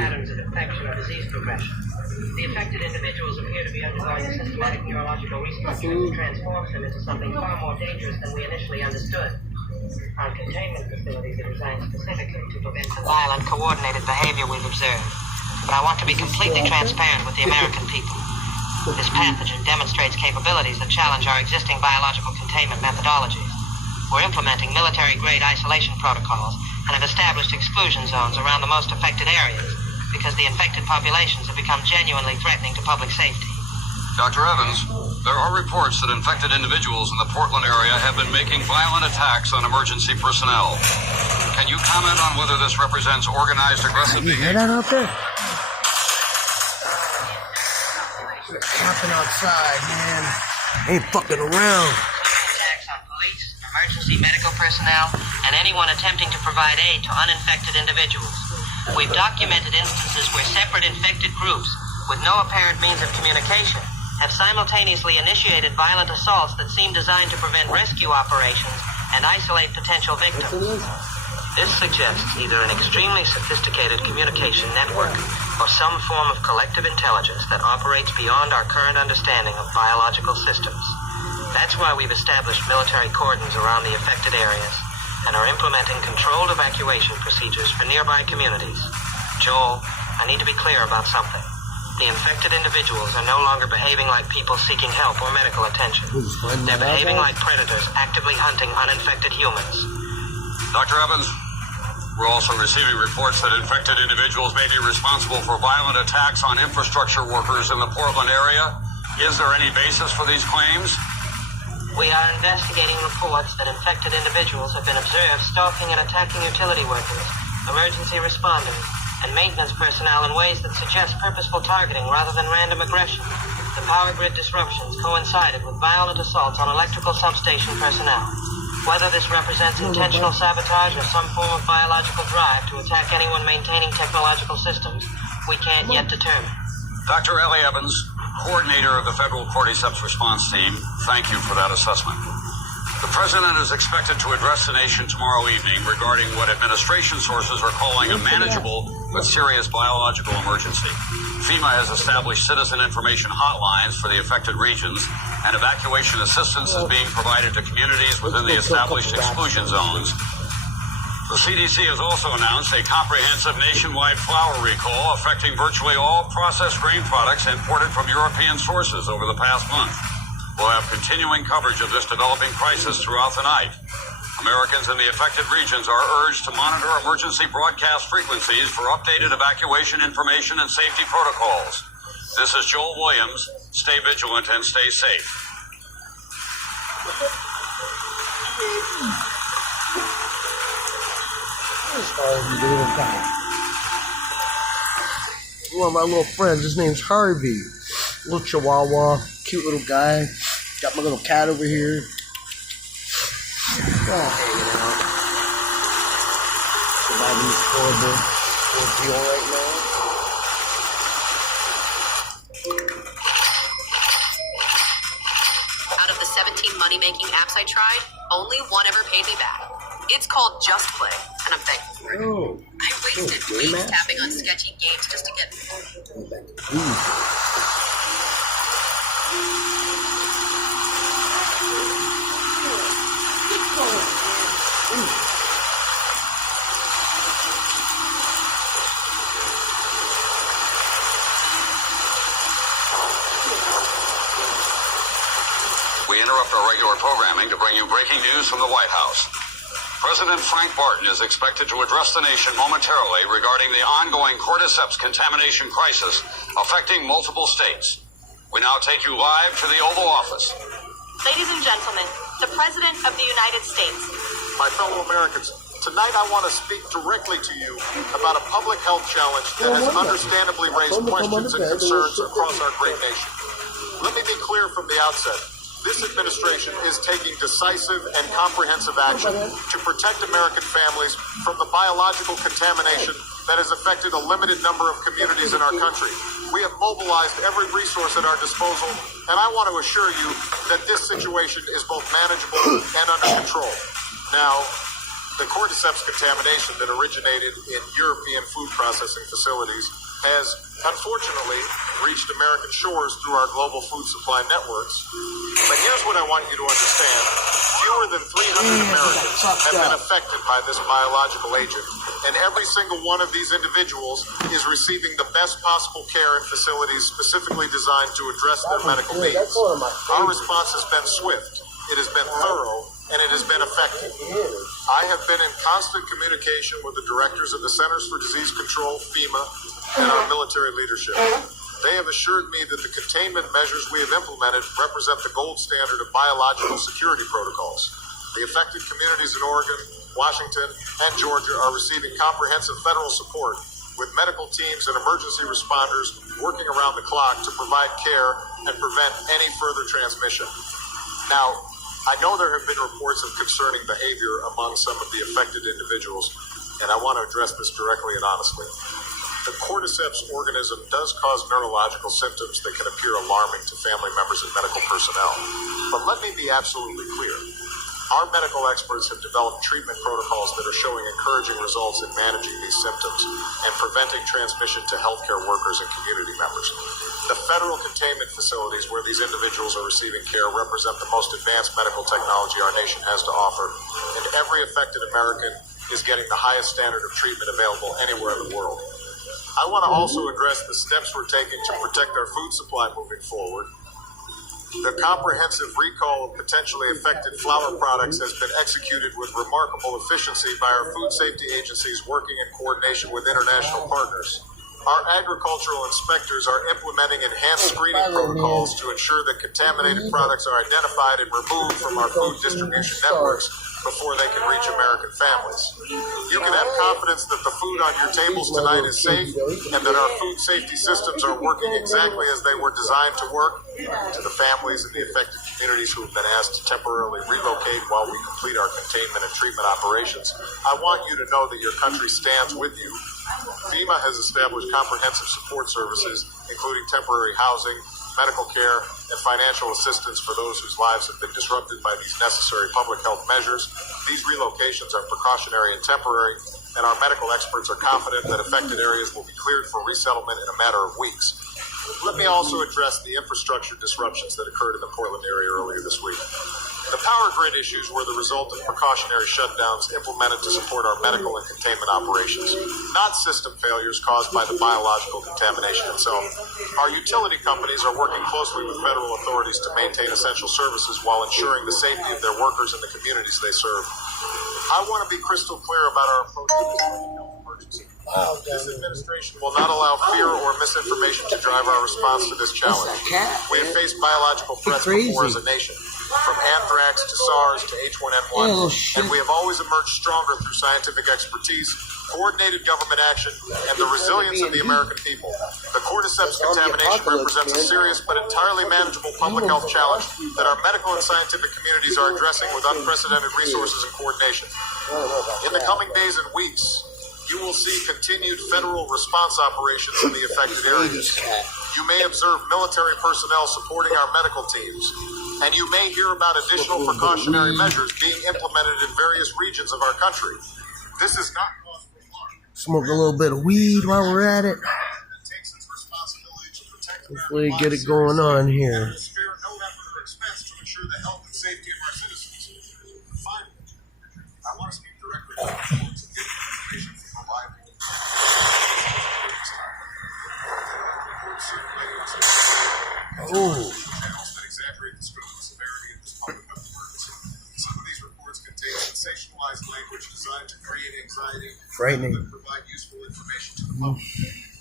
The affected individuals appear to be undergoing a systematic neurological restructuring that transforms them into something far more dangerous than we initially understood. Our containment facilities are designed specifically to prevent the violent, coordinated behavior we've observed. But I want to be completely transparent with the American people. This pathogen demonstrates capabilities that challenge our existing biological containment methodologies. We're implementing military-grade isolation protocols and have established exclusion zones around the most affected areas because the infected populations have become genuinely threatening to public safety. Dr. Evans, there are reports that infected individuals in the Portland area have been making violent attacks on emergency personnel. Can you comment on whether this represents organized aggressive behavior? You hear that out there? They're camping outside, man. Ain't fucking around. Attacks on police, emergency medical personnel, and anyone attempting to provide aid to uninfected individuals. We've documented instances where separate infected groups, with no apparent means of communication, have simultaneously initiated violent assaults that seem designed to prevent rescue operations and isolate potential victims. This suggests either an extremely sophisticated communication network or some form of collective intelligence that operates beyond our current understanding of biological systems. That's why we've established military cordons around the affected areas and are implementing controlled evacuation procedures for nearby communities. Joel, I need to be clear about something. The infected individuals are no longer behaving like people seeking help or medical attention. They're behaving like predators actively hunting uninfected humans. Dr. Evans, we're also receiving reports that infected individuals may be responsible for violent attacks on infrastructure workers in the Portland area. Is there any basis for these claims? We are investigating reports that infected individuals have been observed stalking and attacking utility workers, emergency responders, and maintenance personnel in ways that suggest purposeful targeting rather than random aggression. The power grid disruptions coincided with violent assaults on electrical substation personnel. Whether this represents intentional sabotage or some form of biological drive to attack anyone maintaining technological systems, we can't yet determine. Dr. Ellie Evans, coordinator of the Federal Cordyceps Response Team, thank you for that assessment. The President is expected to address the nation tomorrow evening regarding what administration sources are calling a manageable but serious biological emergency. FEMA has established citizen information hotlines for the affected regions, and evacuation assistance is being provided to communities within the established exclusion zones. The CDC has also announced a comprehensive nationwide flour recall affecting virtually all processed grain products imported from European sources over the past month. We'll have continuing coverage of this developing crisis throughout the night. Americans in the affected regions are urged to monitor emergency broadcast frequencies for updated evacuation information and safety protocols. This is Joel Williams. Stay vigilant and stay safe. One of my little friends, his name's Harvey. Little chihuahua, cute little guy. Got my little cat over here. Oh, hanging out. Surviving this horrible ordeal right now. Out of the 17 money-making apps I tried, only one ever paid me back. It's called Just Play, and I'm thankful for it. Oh. I wasted weeks tapping on sketchy games just to get... We interrupt our regular programming to bring you breaking news from the White House. President Frank Barton is expected to address the nation momentarily regarding the ongoing cordyceps contamination crisis affecting multiple states. We now take you live to the Oval Office. Ladies and gentlemen, the President of the United States. My fellow Americans, tonight I want to speak directly to you about a public health challenge that has understandably raised questions and concerns across our great nation. Let me be clear from the outset. This administration is taking decisive and comprehensive action to protect American families from the biological contamination that has affected a limited number of communities in our country. We have mobilized every resource at our disposal, and I want to assure you that this situation is both manageable and under control. Now, the cordyceps contamination that originated in European food processing facilities has unfortunately reached American shores through our global food supply networks. But here's what I want you to understand. Fewer than 300 Americans have been affected by this biological agent, and every single one of these individuals is receiving the best possible care in facilities specifically designed to address their medical needs. Our response has been swift, it has been thorough, and it has been effective. I have been in constant communication with the directors of the Centers for Disease Control, FEMA, and our military leadership. They have assured me that the containment measures we have implemented represent the gold standard of biological security protocols. The affected communities in Oregon, Washington, and Georgia are receiving comprehensive federal support, with medical teams and emergency responders working around the clock to provide care and prevent any further transmission. Now, I know there have been reports of concerning behavior among some of the affected individuals, and I want to address this directly and honestly. The cordyceps organism does cause neurological symptoms that can appear alarming to family members and medical personnel. But let me be absolutely clear. Our medical experts have developed treatment protocols that are showing encouraging results in managing these symptoms and preventing transmission to healthcare workers and community members. The federal containment facilities where these individuals are receiving care represent the most advanced medical technology our nation has to offer, and every affected American is getting the highest standard of treatment available anywhere in the world. I want to also address the steps we're taking to protect our food supply moving forward. The comprehensive recall of potentially affected flour products has been executed with remarkable efficiency by our food safety agencies working in coordination with international partners. Our agricultural inspectors are implementing enhanced screening protocols to ensure that contaminated products are identified and removed from our food distribution networks before they can reach American families. You can have confidence that the food on your tables tonight is safe and that our food safety systems are working exactly as they were designed to work. To the families in the affected communities who have been asked to temporarily relocate while we complete our containment and treatment operations, I want you to know that your country stands with you. FEMA has established comprehensive support services, including temporary housing, medical care, and financial assistance for those whose lives have been disrupted by these necessary public health measures. These relocations are precautionary and temporary, and our medical experts are confident that affected areas will be cleared for resettlement in a matter of weeks. Let me also address the infrastructure disruptions that occurred in the Portland area earlier this week. The power grid issues were the result of precautionary shutdowns implemented to support our medical and containment operations, not system failures caused by the biological contamination itself. Our utility companies are working closely with federal authorities to maintain essential services while ensuring the safety of their workers and the communities they serve. I want to be crystal clear about our approach to this emergency. This administration will not allow fear or misinformation to drive our response to this challenge. We have faced biological threats before as a nation, from anthrax to SARS to H1N1, and we have always emerged stronger through scientific expertise, coordinated government action, and the resilience of the American people. The cordyceps contamination represents a serious but entirely manageable public health challenge that our medical and scientific communities are addressing with unprecedented resources and coordination. In the coming days and weeks, you will see continued federal response operations in the affected areas. You may observe military personnel supporting our medical teams, and you may hear about additional precautionary measures being implemented in various regions of our country. This is not cause for alarm. Smoke a little bit of weed while we're at it. Hopefully get it going on here. Spare no effort or expense to ensure the health and safety of our citizens. Finally, I want to speak directly to the reports and get information from reliable Oh. channels that exaggerate the scope and severity of this public health emergency. Some of these reports contain sensationalized language designed to create anxiety Frightening. and rather than provide useful information to the public.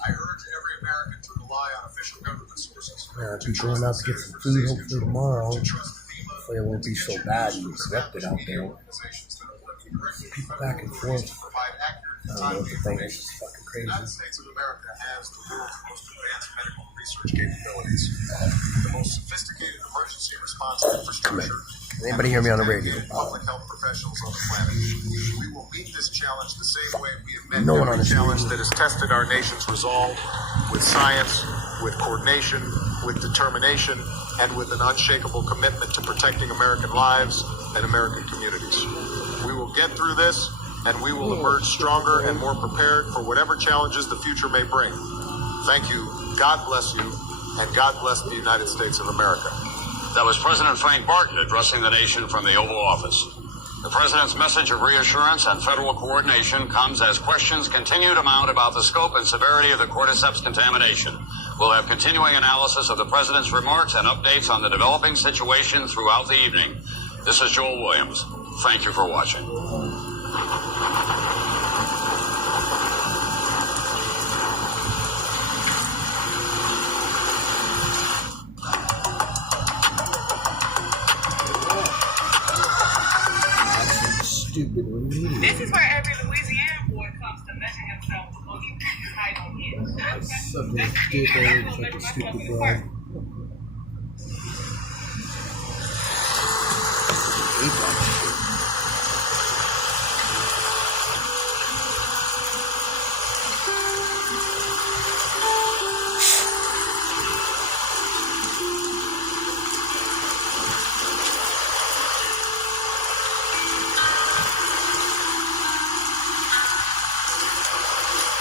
I urge every American to rely on official government sources. I'll be going out to get some food hopefully tomorrow. Hopefully it won't be so bad and corrupted out there. People back and forth. I don't know what the thing is. It's fucking The crazy. United States of America has the world's most advanced medical research capabilities, the most sophisticated emergency response infrastructure. Anybody hear me on the radio? Public health professionals on the planet. We will meet this challenge the same way we have met No one on every this challenge that has tested our nation's resolve, with science, with coordination, with determination, and with an unshakable commitment to protecting American lives and American communities. We will get through this, and we will emerge stronger and more prepared for whatever challenges the future may bring. Thank you, God bless you, and God bless the United States of America. That was President Frank Barton addressing the nation from the Oval Office. The President's message of reassurance and federal coordination comes as questions continue to mount about the scope and severity of the cordyceps contamination. We'll have continuing analysis of the President's remarks and updates on the developing situation throughout the evening. This is Joel Williams. Thank you for watching. Stupid media. This is where every Louisiana boy comes to measure himself to boogie height on his. Something stupid, fucking stupid boy. Hate that shit.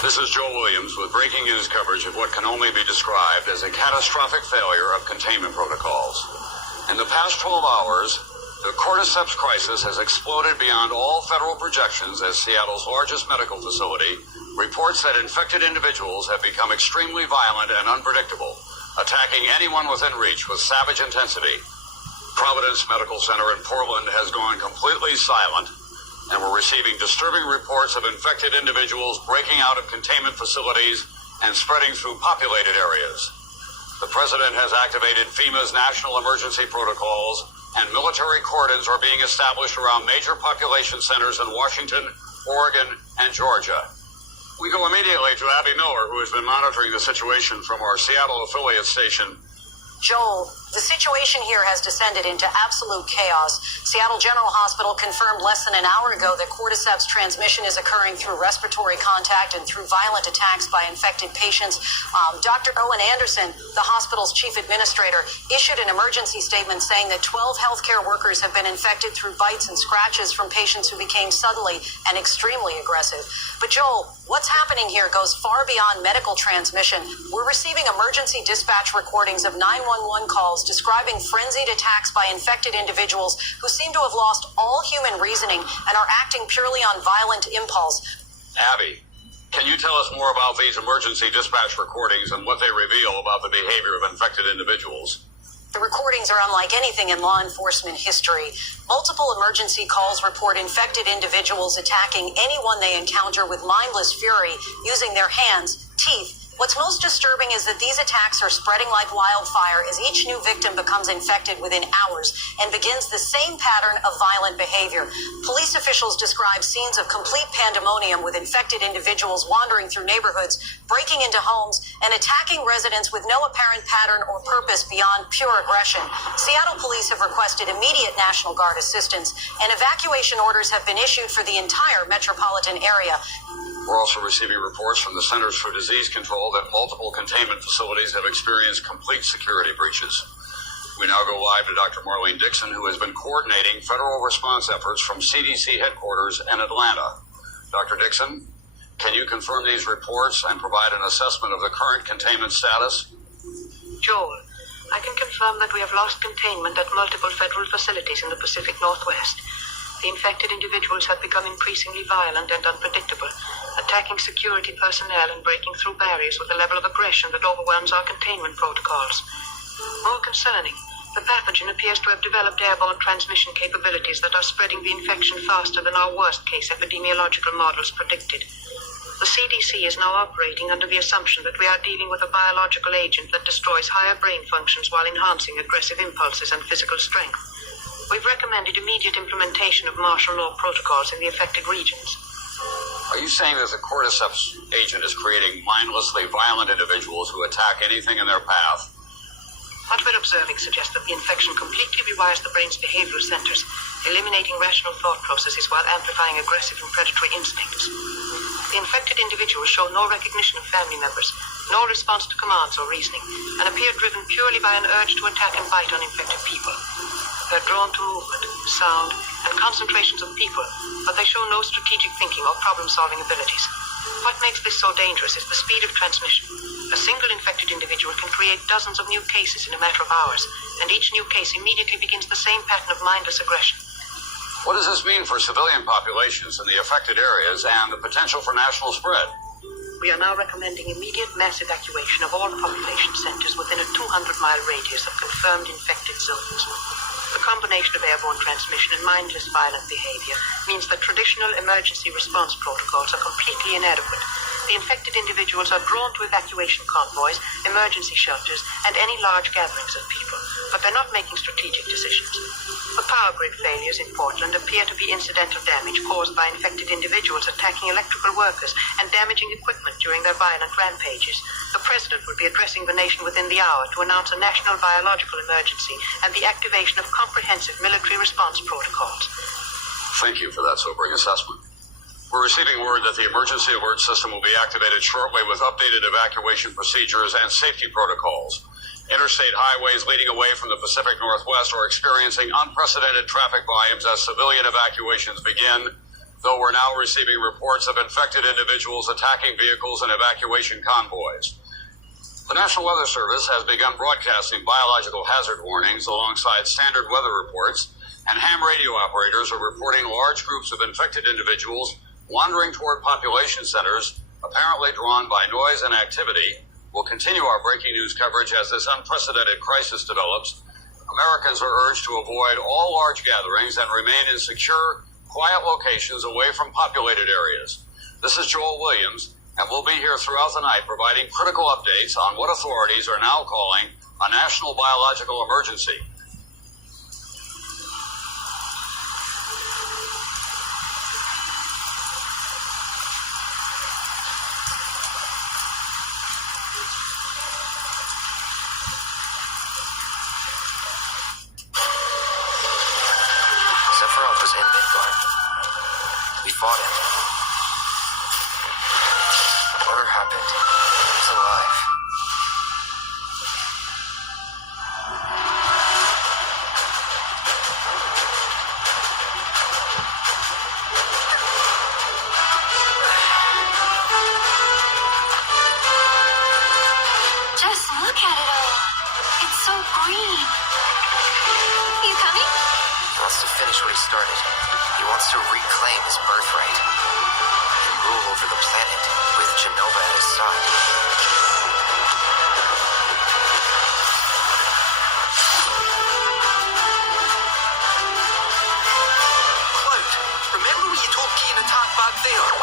This is Joel Williams with breaking news coverage of what can only be described as a catastrophic failure of containment protocols. In the past 12 hours, the cordyceps crisis has exploded beyond all federal projections as Seattle's largest medical facility reports that infected individuals have become extremely violent and unpredictable, attacking anyone within reach with savage intensity. Providence Medical Center in Portland has gone completely silent, and we're receiving disturbing reports of infected individuals breaking out of containment facilities and spreading through populated areas. The President has activated FEMA's national emergency protocols, and military cordons are being established around major population centers in Washington, Oregon, and Georgia. We go immediately to Abby Miller, who has been monitoring the situation from our Seattle affiliate station. Joel, the situation here has descended into absolute chaos. Seattle General Hospital confirmed less than an hour ago that cordyceps transmission is occurring through respiratory contact and through violent attacks by infected patients. Dr. Owen Anderson, the hospital's chief administrator, issued an emergency statement saying that 12 healthcare workers have been infected through bites and scratches from patients who became suddenly and extremely aggressive. But Joel, what's happening here goes far beyond medical transmission. We're receiving emergency dispatch recordings of 911 calls describing frenzied attacks by infected individuals who seem to have lost all human reasoning and are acting purely on violent impulse. Abby, can you tell us more about these emergency dispatch recordings and what they reveal about the behavior of infected individuals? The recordings are unlike anything in law enforcement history. Multiple emergency calls report infected individuals attacking anyone they encounter with mindless fury, using their hands, teeth. What's most disturbing is that these attacks are spreading like wildfire as each new victim becomes infected within hours and begins the same pattern of violent behavior. Police officials describe scenes of complete pandemonium with infected individuals wandering through neighborhoods, breaking into homes, and attacking residents with no apparent pattern or purpose beyond pure aggression. Seattle police have requested immediate National Guard assistance, and evacuation orders have been issued for the entire metropolitan area. We're also receiving reports from the Centers for Disease Control that multiple containment facilities have experienced complete security breaches. We now go live to Dr. Marlene Dixon, who has been coordinating federal response efforts from CDC headquarters in Atlanta. Dr. Dixon, can you confirm these reports and provide an assessment of the current containment status? Joel, I can confirm that we have lost containment at multiple federal facilities in the Pacific Northwest. The infected individuals have become increasingly violent and unpredictable, attacking security personnel and breaking through barriers with a level of aggression that overwhelms our containment protocols. More concerning, the pathogen appears to have developed airborne transmission capabilities that are spreading the infection faster than our worst-case epidemiological models predicted. The CDC is now operating under the assumption that we are dealing with a biological agent that destroys higher brain functions while enhancing aggressive impulses and physical strength. We've recommended immediate implementation of martial law protocols in the affected regions. Are you saying that the cordyceps agent is creating mindlessly violent individuals who attack anything in their path? What we're observing suggests that the infection completely rewires the brain's behavioral centers, eliminating rational thought processes while amplifying aggressive and predatory instincts. The infected individuals show no recognition of family members, no response to commands or reasoning, and appear driven purely by an urge to attack and bite on infected people. They're drawn to movement, sound, and concentrations of people, but they show no strategic thinking or problem-solving abilities. What makes this so dangerous is the speed of transmission. A single infected individual can create dozens of new cases in a matter of hours, and each new case immediately begins the same pattern of mindless aggression. What does this mean for civilian populations in the affected areas and the potential for national spread? We are now recommending immediate mass evacuation of all population centers within a 200-mile radius of confirmed infected zones. The combination of airborne transmission and mindless violent behavior means that traditional emergency response protocols are completely inadequate. The infected individuals are drawn to evacuation convoys, emergency shelters, and any large gatherings of people, but they're not making strategic decisions. The power grid failures in Portland appear to be incidental damage caused by infected individuals attacking electrical workers and damaging equipment during their violent rampages. The president will be addressing the nation within the hour to announce a national biological emergency and the activation of comprehensive military response protocols. Thank you for that sobering assessment. We're receiving word that the emergency alert system will be activated shortly with updated evacuation procedures and safety protocols. Interstate highways leading away from the Pacific Northwest are experiencing unprecedented traffic volumes as civilian evacuations begin, though we're now receiving reports of infected individuals attacking vehicles and evacuation convoys. The National Weather Service has begun broadcasting biological hazard warnings alongside standard weather reports, and ham radio operators are reporting large groups of infected individuals wandering toward population centers, apparently drawn by noise and activity. We'll continue our breaking news coverage as this unprecedented crisis develops. Americans are urged to avoid all large gatherings and remain in secure, quiet locations away from populated areas. This is Joel Williams, and we'll be here throughout the night providing critical updates on what authorities are now calling a national biological emergency. Sephiroth was in Midgard. We fought him. Whatever happened, he's alive. Just look at it all. It's so green. finish what he started. He wants to reclaim his birthright and rule over the planet with Genova at his side. Cloud, remember when you told Kane attack back there?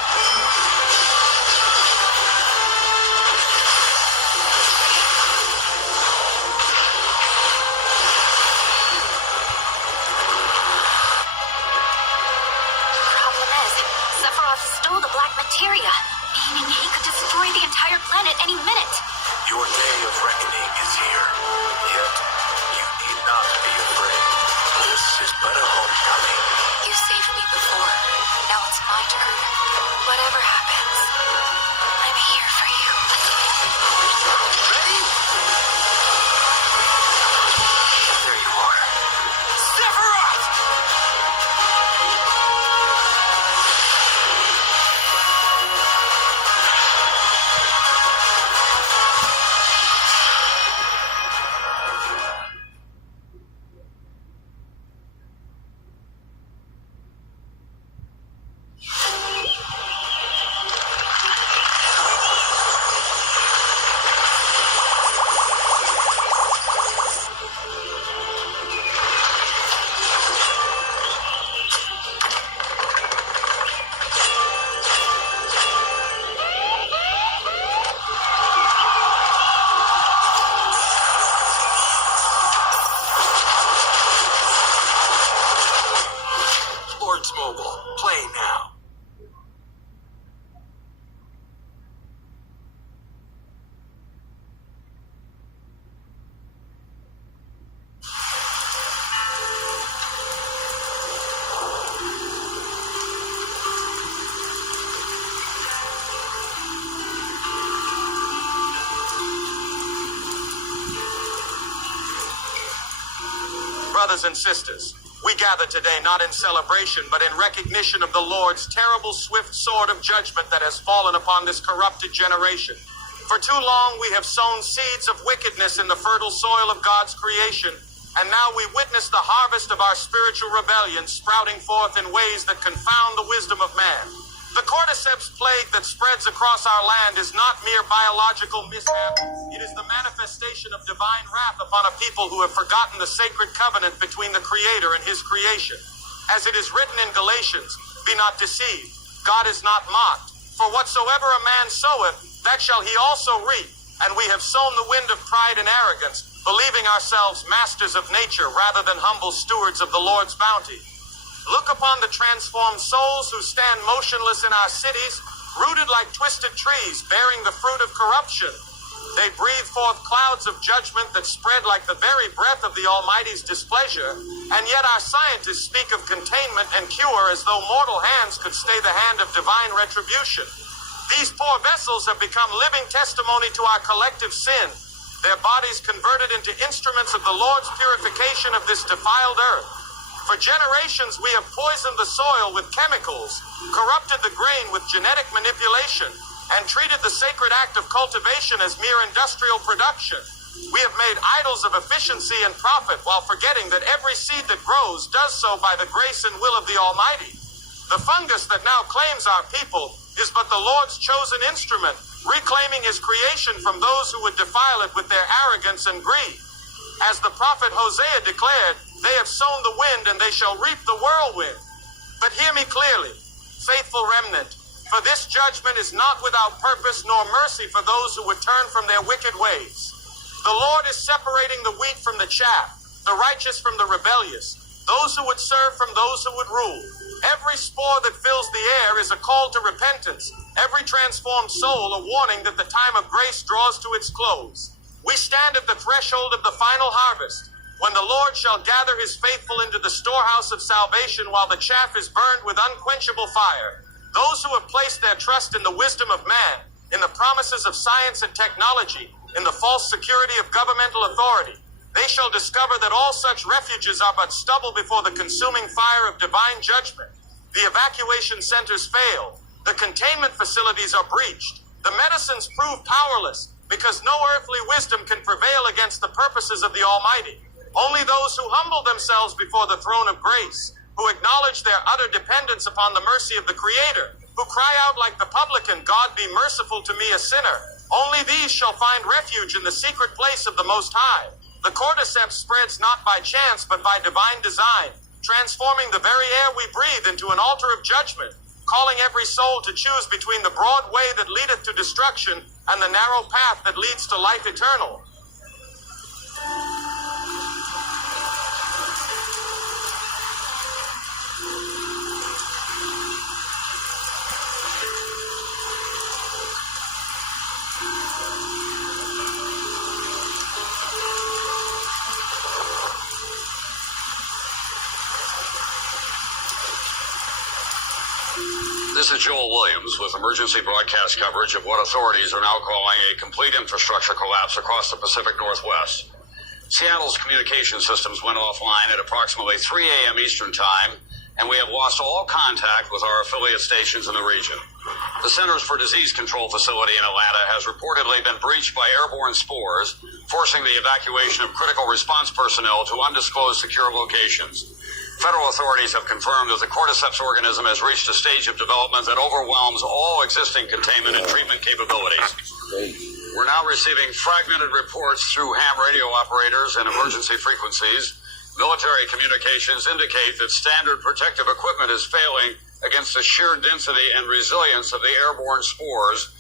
Stole the black materia, meaning he could destroy the entire planet any minute. Your day of reckoning is here. Yet, you need not be afraid. This is but a homecoming. You saved me before. Now it's my turn. Whatever happens, I'm here for you. Ready? There you are. Sephiroth! Mobile. Play now. Brothers and sisters, we gather today not in celebration, but in recognition of the Lord's terrible swift sword of judgment that has fallen upon this corrupted generation. For too long we have sown seeds of wickedness in the fertile soil of God's creation, and now we witness the harvest of our spiritual rebellion sprouting forth in ways that confound the wisdom of man. The cordyceps plague that spreads across our land is not mere biological mishap. It is the manifestation of divine wrath upon a people who have forgotten the sacred covenant between the Creator and His creation. As it is written in Galatians, "Be not deceived. God is not mocked. For whatsoever a man soweth, that shall he also reap. And we have sown the wind of pride and arrogance, believing ourselves masters of nature rather than humble stewards of the Lord's bounty. Look upon the transformed souls who stand motionless in our cities, rooted like twisted trees, bearing the fruit of corruption. They breathe forth clouds of judgment that spread like the very breath of the Almighty's displeasure, and yet our scientists speak of containment and cure as though mortal hands could stay the hand of divine retribution. These poor vessels have become living testimony to our collective sin, their bodies converted into instruments of the Lord's purification of this defiled earth. For generations we have poisoned the soil with chemicals, corrupted the grain with genetic manipulation, and treated the sacred act of cultivation as mere industrial production. We have made idols of efficiency and profit while forgetting that every seed that grows does so by the grace and will of the Almighty. The fungus that now claims our people is but the Lord's chosen instrument, reclaiming His creation from those who would defile it with their arrogance and greed. As the prophet Hosea declared, they have sown the wind and they shall reap the whirlwind. But hear me clearly, faithful remnant, for this judgment is not without purpose nor mercy for those who would turn from their wicked ways. The Lord is separating the wheat from the chaff, the righteous from the rebellious, those who would serve from those who would rule. Every spore that fills the air is a call to repentance, every transformed soul a warning that the time of grace draws to its close. We stand at the threshold of the final harvest, when the Lord shall gather His faithful into the storehouse of salvation while the chaff is burned with unquenchable fire. Those who have placed their trust in the wisdom of man, in the promises of science and technology, in the false security of governmental authority, they shall discover that all such refuges are but stubble before the consuming fire of divine judgment. The evacuation centers fail. The containment facilities are breached. The medicines prove powerless because no earthly wisdom can prevail against the purposes of the Almighty. Only those who humble themselves before the throne of grace, who acknowledge their utter dependence upon the mercy of the Creator, who cry out like the publican, God be merciful to me, a sinner. Only these shall find refuge in the secret place of the Most High. The cordyceps spreads not by chance, but by divine design, transforming the very air we breathe into an altar of judgment, calling every soul to choose between the broad way that leadeth to destruction and the narrow path that leads to life eternal. This is Joel Williams with emergency broadcast coverage of what authorities are now calling a complete infrastructure collapse across the Pacific Northwest. Seattle's communication systems went offline at approximately 3 a.m. Eastern Time, and we have lost all contact with our affiliate stations in the region. The Centers for Disease Control facility in Atlanta has reportedly been breached by airborne spores, forcing the evacuation of critical response personnel to undisclosed secure locations. Federal authorities have confirmed that the cordyceps organism has reached a stage of development that overwhelms all existing containment and treatment capabilities. We're now receiving fragmented reports through ham radio operators and emergency frequencies. Military communications indicate that standard protective equipment is failing against the sheer density and resilience of the airborne spores.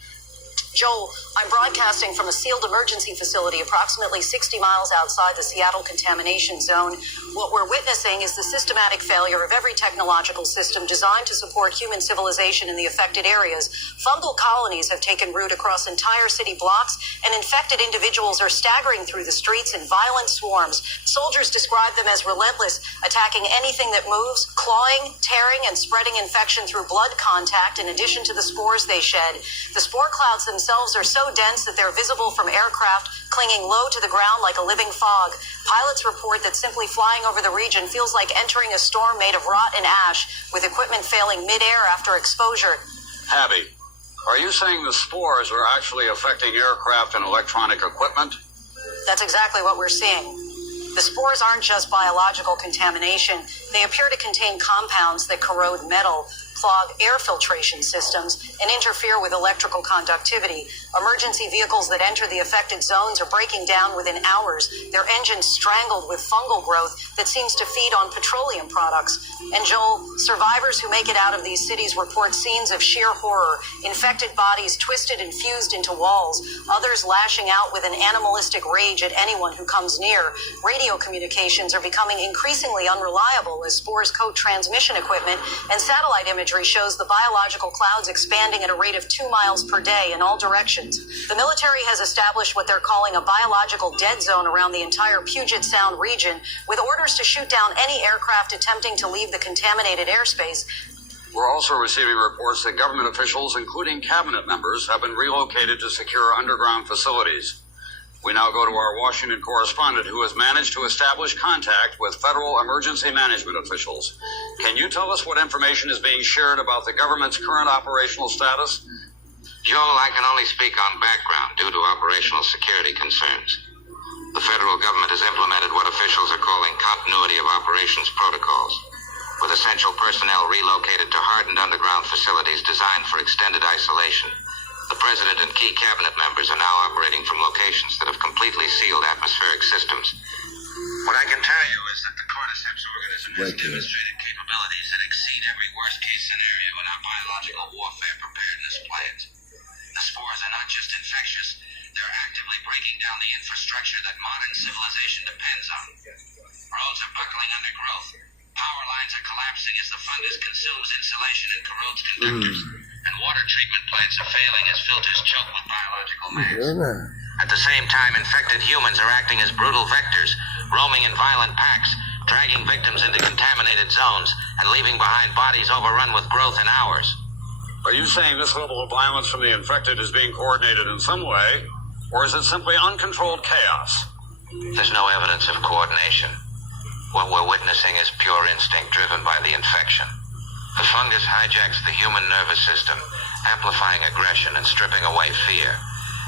Joel, I'm broadcasting from a sealed emergency facility approximately 60 miles outside the Seattle contamination zone. What we're witnessing is the systematic failure of every technological system designed to support human civilization in the affected areas. Fungal colonies have taken root across entire city blocks, and infected individuals are staggering through the streets in violent swarms. Soldiers describe them as relentless, attacking anything that moves, clawing, tearing, and spreading infection through blood contact in addition to the spores they shed. The spore clouds themselves are so dense that they're visible from aircraft, clinging low to the ground like a living fog. Pilots report that simply flying over the region feels like entering a storm made of rot and ash, with equipment failing mid-air after exposure. Abby, are you saying the spores are actually affecting aircraft and electronic equipment? That's exactly what we're seeing. The spores aren't just biological contamination. They appear to contain compounds that corrode metal, clog air filtration systems, and interfere with electrical conductivity. Emergency vehicles that enter the affected zones are breaking down within hours, their engines strangled with fungal growth that seems to feed on petroleum products. And Joel, survivors who make it out of these cities report scenes of sheer horror, infected bodies twisted and fused into walls, others lashing out with an animalistic rage at anyone who comes near. Radio communications are becoming increasingly unreliable as spores coat transmission equipment, and satellite imagery shows the biological clouds expanding at a rate of 2 miles per day in all directions. The military has established what they're calling a biological dead zone around the entire Puget Sound region, with orders to shoot down any aircraft attempting to leave the contaminated airspace. We're also receiving reports that government officials, including cabinet members, have been relocated to secure underground facilities. We now go to our Washington correspondent, who has managed to establish contact with federal emergency management officials. Can you tell us what information is being shared about the government's current operational status? Joel, I can only speak on background due to operational security concerns. The federal government has implemented what officials are calling continuity of operations protocols, with essential personnel relocated to hardened underground facilities designed for extended isolation. The president and key cabinet members are now operating from locations that have completely sealed atmospheric systems. What I can tell you is that the cordyceps organism has demonstrated capabilities that exceed every worst-case scenario in our biological warfare preparedness plans. The spores are not just infectious, they're actively breaking down the infrastructure that modern civilization depends on. Roads are buckling under growth. Power lines are collapsing as the fungus consumes insulation and corrodes conductors. And water treatment plants are failing as filters choke with biological mass. At the same time, infected humans are acting as brutal vectors, roaming in violent packs, dragging victims into contaminated zones, and leaving behind bodies overrun with growth in hours. Are you saying this level of violence from the infected is being coordinated in some way, or is it simply uncontrolled chaos? There's no evidence of coordination. What we're witnessing is pure instinct driven by the infection. The fungus hijacks the human nervous system, amplifying aggression and stripping away fear.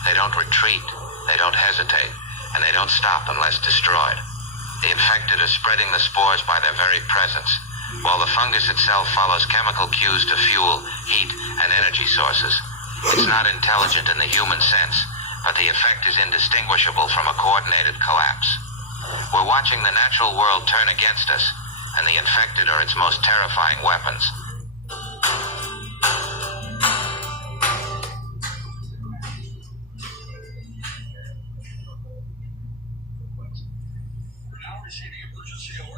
They don't retreat, they don't hesitate, and they don't stop unless destroyed. The infected are spreading the spores by their very presence, while the fungus itself follows chemical cues to fuel, heat, and energy sources. It's not intelligent in the human sense, but the effect is indistinguishable from a coordinated collapse. We're watching the natural world turn against us, and the infected are its most terrifying weapons.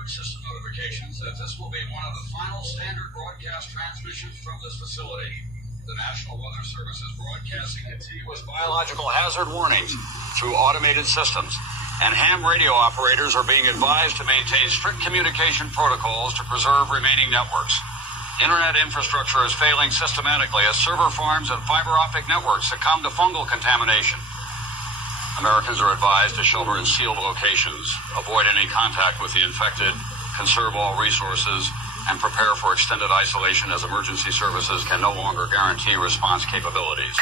System notifications that this will be one of the final standard broadcast transmissions from this facility. The National Weather Service is broadcasting continuous biological hazard warnings through automated systems, and ham radio operators are being advised to maintain strict communication protocols to preserve remaining networks. Internet infrastructure is failing systematically as server farms and fiber optic networks succumb to fungal contamination. Americans are advised to shelter in sealed locations, avoid any contact with the infected, conserve all resources, and prepare for extended isolation as emergency services can no longer guarantee response capabilities.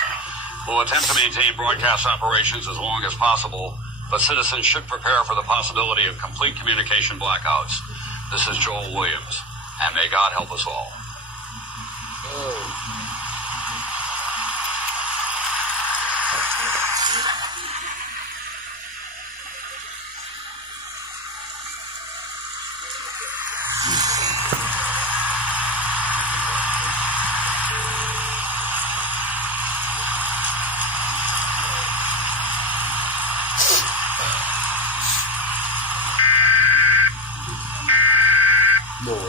We'll attempt to maintain broadcast operations as long as possible, but citizens should prepare for the possibility of complete communication blackouts. This is Joel Williams, and may God help us all. No way.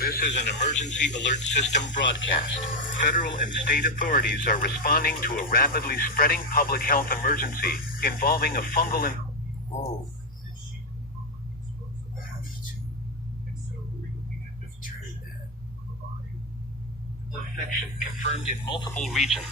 This is an emergency alert system broadcast. Federal and state authorities are responding to a rapidly spreading public health emergency involving a fungal infection confirmed in multiple regions.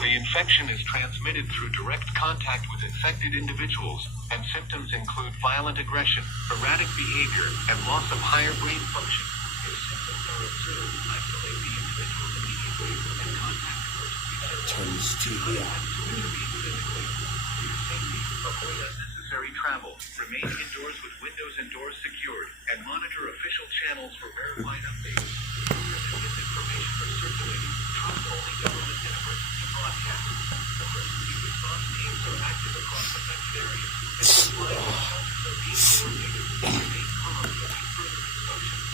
The infection is transmitted through direct contact with infected individuals, and symptoms include violent aggression, erratic behavior, and loss of higher brain function. If symptoms are observed, isolate the individual immediately and contact Turns TV on. Avoid unnecessary travel. Remain indoors with windows and doors secured, and monitor official channels for verified updates. Misinformation is circulating. Trust only government and emergency broadcasts. Emergency response teams are active across affected areas, and supplies and shelters are being coordinated. Remain calm pending further instructions.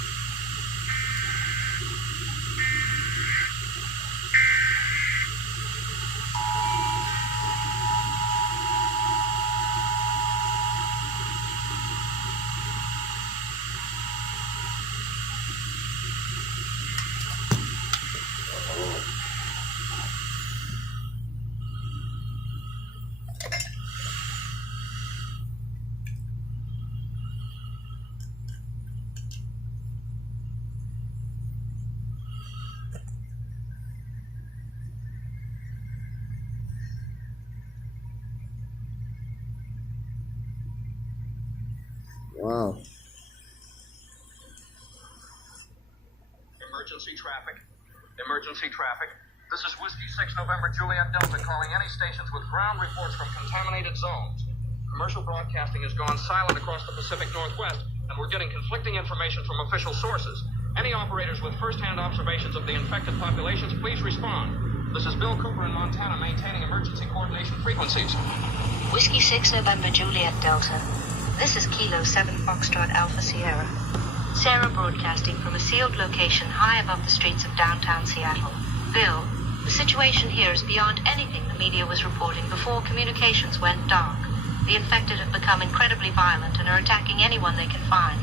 Wow. Emergency traffic. Emergency traffic. This is Whiskey 6 November Juliet Delta calling any stations with ground reports from contaminated zones. Commercial broadcasting has gone silent across the Pacific Northwest, and we're getting conflicting information from official sources. Any operators with first-hand observations of the infected populations, please respond. This is Bill Cooper in Montana maintaining emergency coordination frequencies. Whiskey 6 November Juliet Delta. This is Kilo 7 Foxtrot Alpha Sierra. Sarah broadcasting from a sealed location high above the streets of downtown Seattle. Bill, the situation here is beyond anything the media was reporting before communications went dark. The infected have become incredibly violent and are attacking anyone they can find.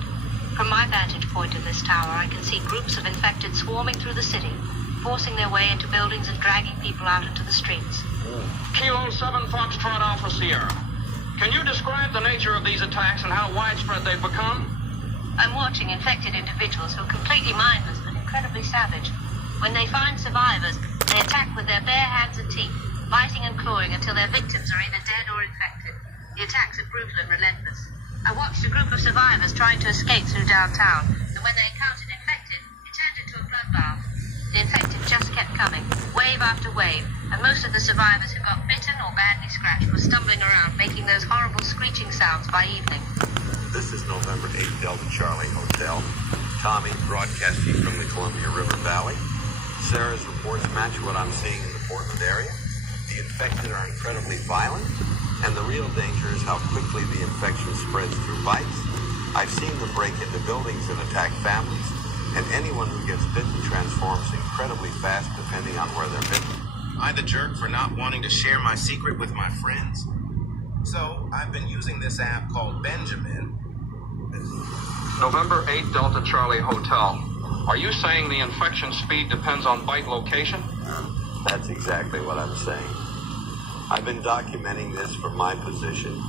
From my vantage point in this tower, I can see groups of infected swarming through the city, forcing their way into buildings and dragging people out into the streets. Kilo 7 Foxtrot Alpha Sierra. Can you describe the nature of these attacks and how widespread they've become? I'm watching infected individuals who are completely mindless but incredibly savage. When they find survivors, they attack with their bare hands and teeth, biting and clawing until their victims are either dead or infected. The attacks are brutal and relentless. I watched a group of survivors trying to escape through downtown, and when they encountered infected, it turned into a bloodbath. The infected just kept coming, wave after wave, and most of the survivors who got bitten or badly scratched were stumbling around, making those horrible screeching sounds by evening. This is November 8 Delta Charlie Hotel. Tommy broadcasting from the Columbia River Valley. Sarah's reports match what I'm seeing in the Portland area. The infected are incredibly violent, and the real danger is how quickly the infection spreads through bites. I've seen them break into buildings and attack families, and anyone who gets bitten transforms incredibly fast depending on where they're bitten. I'm the jerk for not wanting to share my secret with my friends. So I've been using this app called Benjamin. November 8 Delta Charlie Hotel. Are you saying the infection speed depends on bite location? That's exactly what I'm saying. I've been documenting this from my position,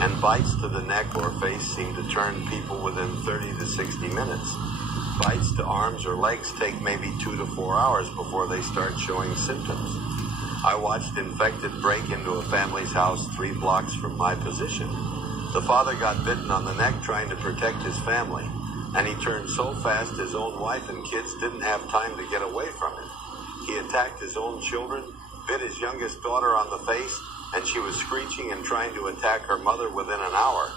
and bites to the neck or face seem to turn people within 30 to 60 minutes. Bites to arms or legs take maybe 2 to 4 hours before they start showing symptoms. I watched infected break into a family's house 3 blocks from my position. The father got bitten on the neck trying to protect his family, and he turned so fast his own wife and kids didn't have time to get away from him. He attacked his own children, bit his youngest daughter on the face, and she was screeching and trying to attack her mother within an hour.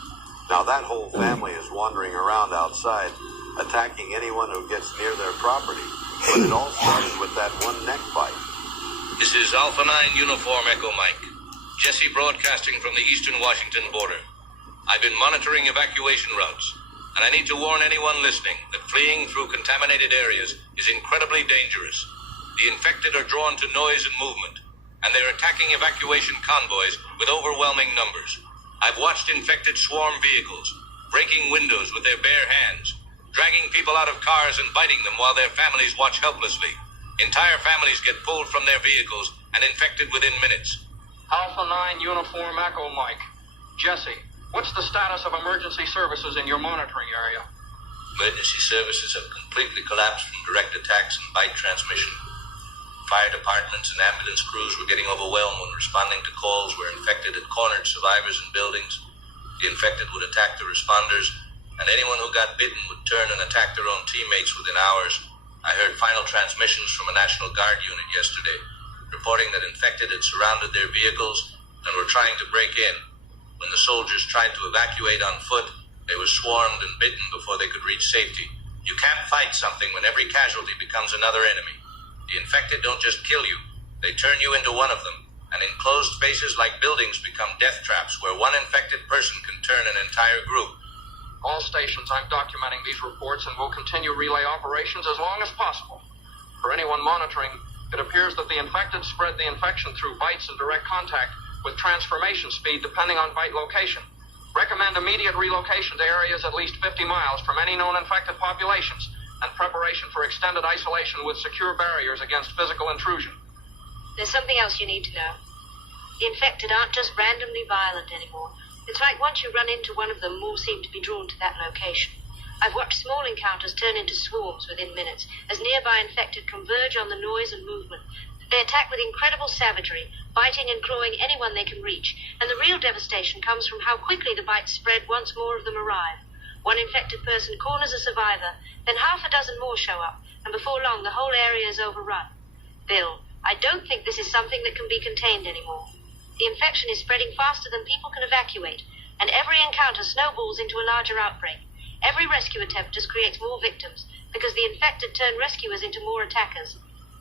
Now that whole family is wandering around outside, attacking anyone who gets near their property. But it all started with that one neck bite. This is Alpha 9 Uniform Echo Mike. Jesse broadcasting from the eastern Washington border. I've been monitoring evacuation routes, and I need to warn anyone listening that fleeing through contaminated areas is incredibly dangerous. The infected are drawn to noise and movement, and they're attacking evacuation convoys with overwhelming numbers. I've watched infected swarm vehicles, breaking windows with their bare hands, dragging people out of cars and biting them while their families watch helplessly. Entire families get pulled from their vehicles and infected within minutes. Alpha 9 Uniform Echo Mike. Jesse, what's the status of emergency services in your monitoring area? Emergency services have completely collapsed from direct attacks and bite transmission. Fire departments and ambulance crews were getting overwhelmed when responding to calls where infected had cornered survivors in buildings. The infected would attack the responders, and anyone who got bitten would turn and attack their own teammates within hours. I heard final transmissions from a National Guard unit yesterday, reporting that infected had surrounded their vehicles and were trying to break in. When the soldiers tried to evacuate on foot, they were swarmed and bitten before they could reach safety. You can't fight something when every casualty becomes another enemy. The infected don't just kill you, they turn you into one of them, and enclosed spaces like buildings become death traps where one infected person can turn an entire group. All stations, I'm documenting these reports and will continue relay operations as long as possible. For anyone monitoring, it appears that the infected spread the infection through bites and direct contact with transformation speed depending on bite location. Recommend immediate relocation to areas at least 50 miles from any known infected populations and preparation for extended isolation with secure barriers against physical intrusion. There's something else you need to know. The infected aren't just randomly violent anymore. It's like once you run into one of them, more seem to be drawn to that location. I've watched small encounters turn into swarms within minutes as nearby infected converge on the noise and movement. They attack with incredible savagery, biting and clawing anyone they can reach, and the real devastation comes from how quickly the bites spread once more of them arrive. One infected person corners a survivor, then half a dozen more show up, and before long the whole area is overrun. Bill, I don't think this is something that can be contained anymore. The infection is spreading faster than people can evacuate, and every encounter snowballs into a larger outbreak. Every rescue attempt just creates more victims, because the infected turn rescuers into more attackers.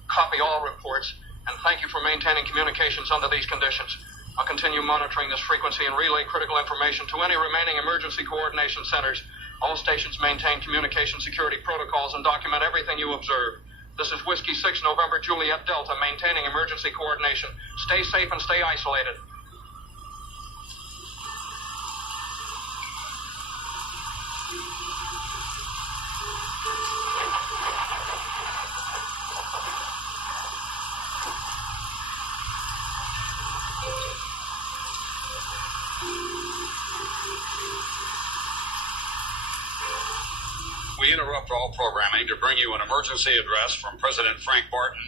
Copy all reports, and thank you for maintaining communications under these conditions. I'll continue monitoring this frequency and relay critical information to any remaining emergency coordination centers. All stations maintain communication security protocols and document everything you observe. This is Whiskey 6 November Juliet Delta, maintaining emergency coordination. Stay safe and stay isolated. We interrupt all programming to bring you an emergency address from President Frank Barton.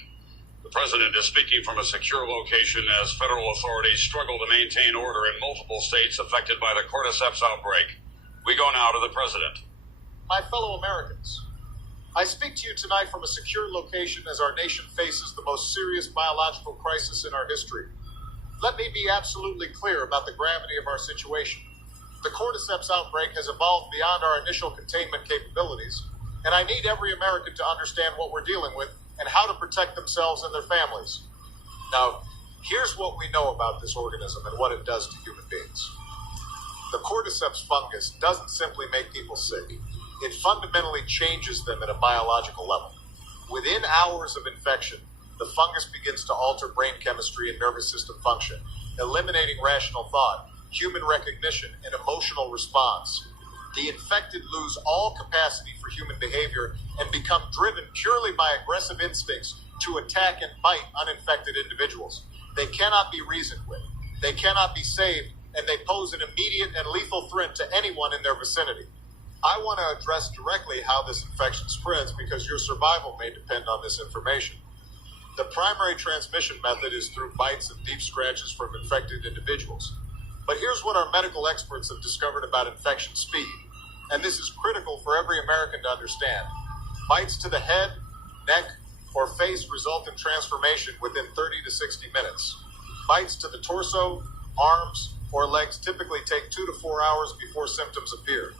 The president is speaking from a secure location as federal authorities struggle to maintain order in multiple states affected by the cordyceps outbreak. We go now to the President. My fellow Americans, I speak to you tonight from a secure location as our nation faces the most serious biological crisis in our history. Let me be absolutely clear about the gravity of our situation. The cordyceps outbreak has evolved beyond our initial containment capabilities, and I need every American to understand what we're dealing with and how to protect themselves and their families. Now, here's what we know about this organism and what it does to human beings. The cordyceps fungus doesn't simply make people sick. It fundamentally changes them at a biological level. Within hours of infection, the fungus begins to alter brain chemistry and nervous system function, eliminating rational thought, human recognition, and emotional response. The infected lose all capacity for human behavior and become driven purely by aggressive instincts to attack and bite uninfected individuals. They cannot be reasoned with. They cannot be saved, and they pose an immediate and lethal threat to anyone in their vicinity. I want to address directly how this infection spreads because your survival may depend on this information. The primary transmission method is through bites and deep scratches from infected individuals. But here's what our medical experts have discovered about infection speed, and this is critical for every American to understand. Bites to the head, neck, or face result in transformation within 30 to 60 minutes. Bites to the torso, arms, or legs typically take 2 to 4 hours before symptoms appear.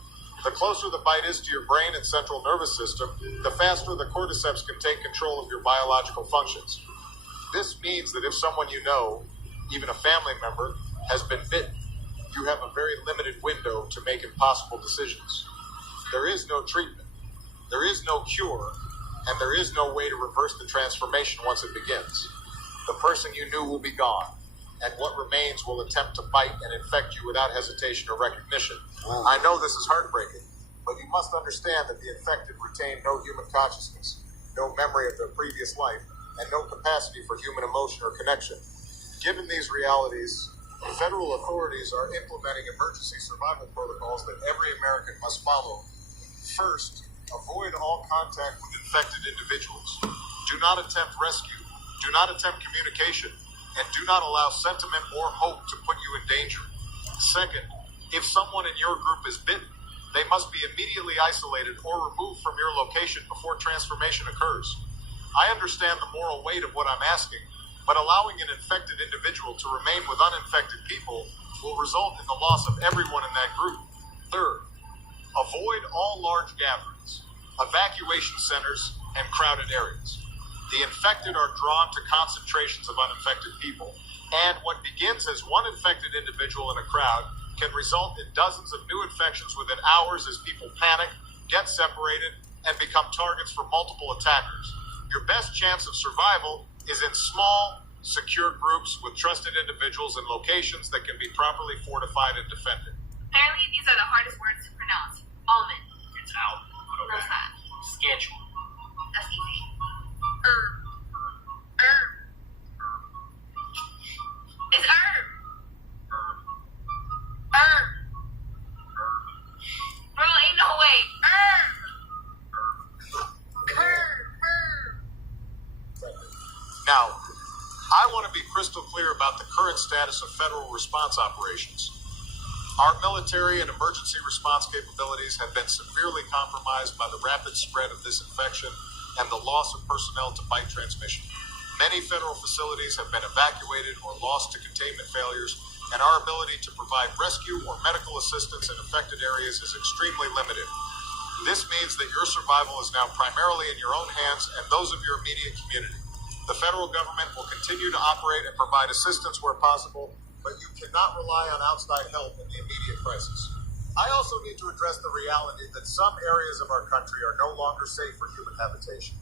The closer the bite is to your brain and central nervous system, the faster the cordyceps can take control of your biological functions. This means that if someone you know, even a family member, has been bitten, you have a very limited window to make impossible decisions. There is no treatment, there is no cure, and there is no way to reverse the transformation once it begins. The person you knew will be gone, and what remains will attempt to bite and infect you without hesitation or recognition. I know this is heartbreaking, but you must understand that the infected retain no human consciousness, no memory of their previous life, and no capacity for human emotion or connection. Given these realities, federal authorities are implementing emergency survival protocols that every American must follow. First, avoid all contact with infected individuals. Do not attempt rescue. Do not attempt communication. And do not allow sentiment or hope to put you in danger. Second, if someone in your group is bitten, they must be immediately isolated or removed from your location before transformation occurs. I understand the moral weight of what I'm asking, but allowing an infected individual to remain with uninfected people will result in the loss of everyone in that group. Third, avoid all large gatherings, evacuation centers, and crowded areas. The infected are drawn to concentrations of uninfected people, and what begins as one infected individual in a crowd can result in dozens of new infections within hours as people panic, get separated, and become targets for multiple attackers. Your best chance of survival is in small, secure groups with trusted individuals in locations that can be properly fortified and defended. Apparently, these are the hardest words to pronounce. Almond. It's out. No fat. Schedule. That's easy. It's herb. Herb. Bro, ain't no way. Now, I want to be crystal clear about the current status of federal response operations. Our military and emergency response capabilities have been severely compromised by the rapid spread of this infection and the loss of personnel to fight transmission. Many federal facilities have been evacuated or lost to containment failures, and our ability to provide rescue or medical assistance in affected areas is extremely limited. This means that your survival is now primarily in your own hands and those of your immediate community. The federal government will continue to operate and provide assistance where possible, but you cannot rely on outside help in the immediate crisis. I also need to address the reality that some areas of our country are no longer safe for human habitation.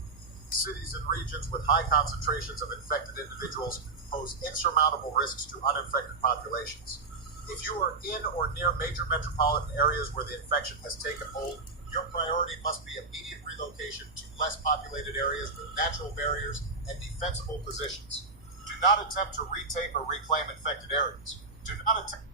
Cities and regions with high concentrations of infected individuals pose insurmountable risks to uninfected populations. If you are in or near major metropolitan areas where the infection has taken hold, your priority must be immediate relocation to less populated areas with natural barriers and defensible positions. Do not attempt to retake or reclaim infected areas. Do not attempt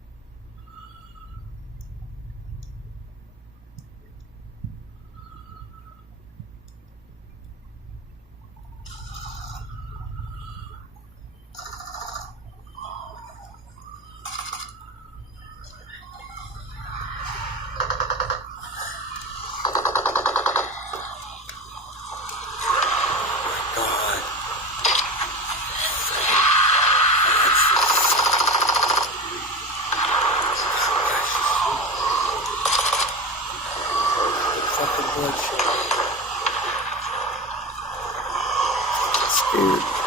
fucking bloodshed. Scared.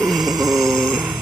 Mm.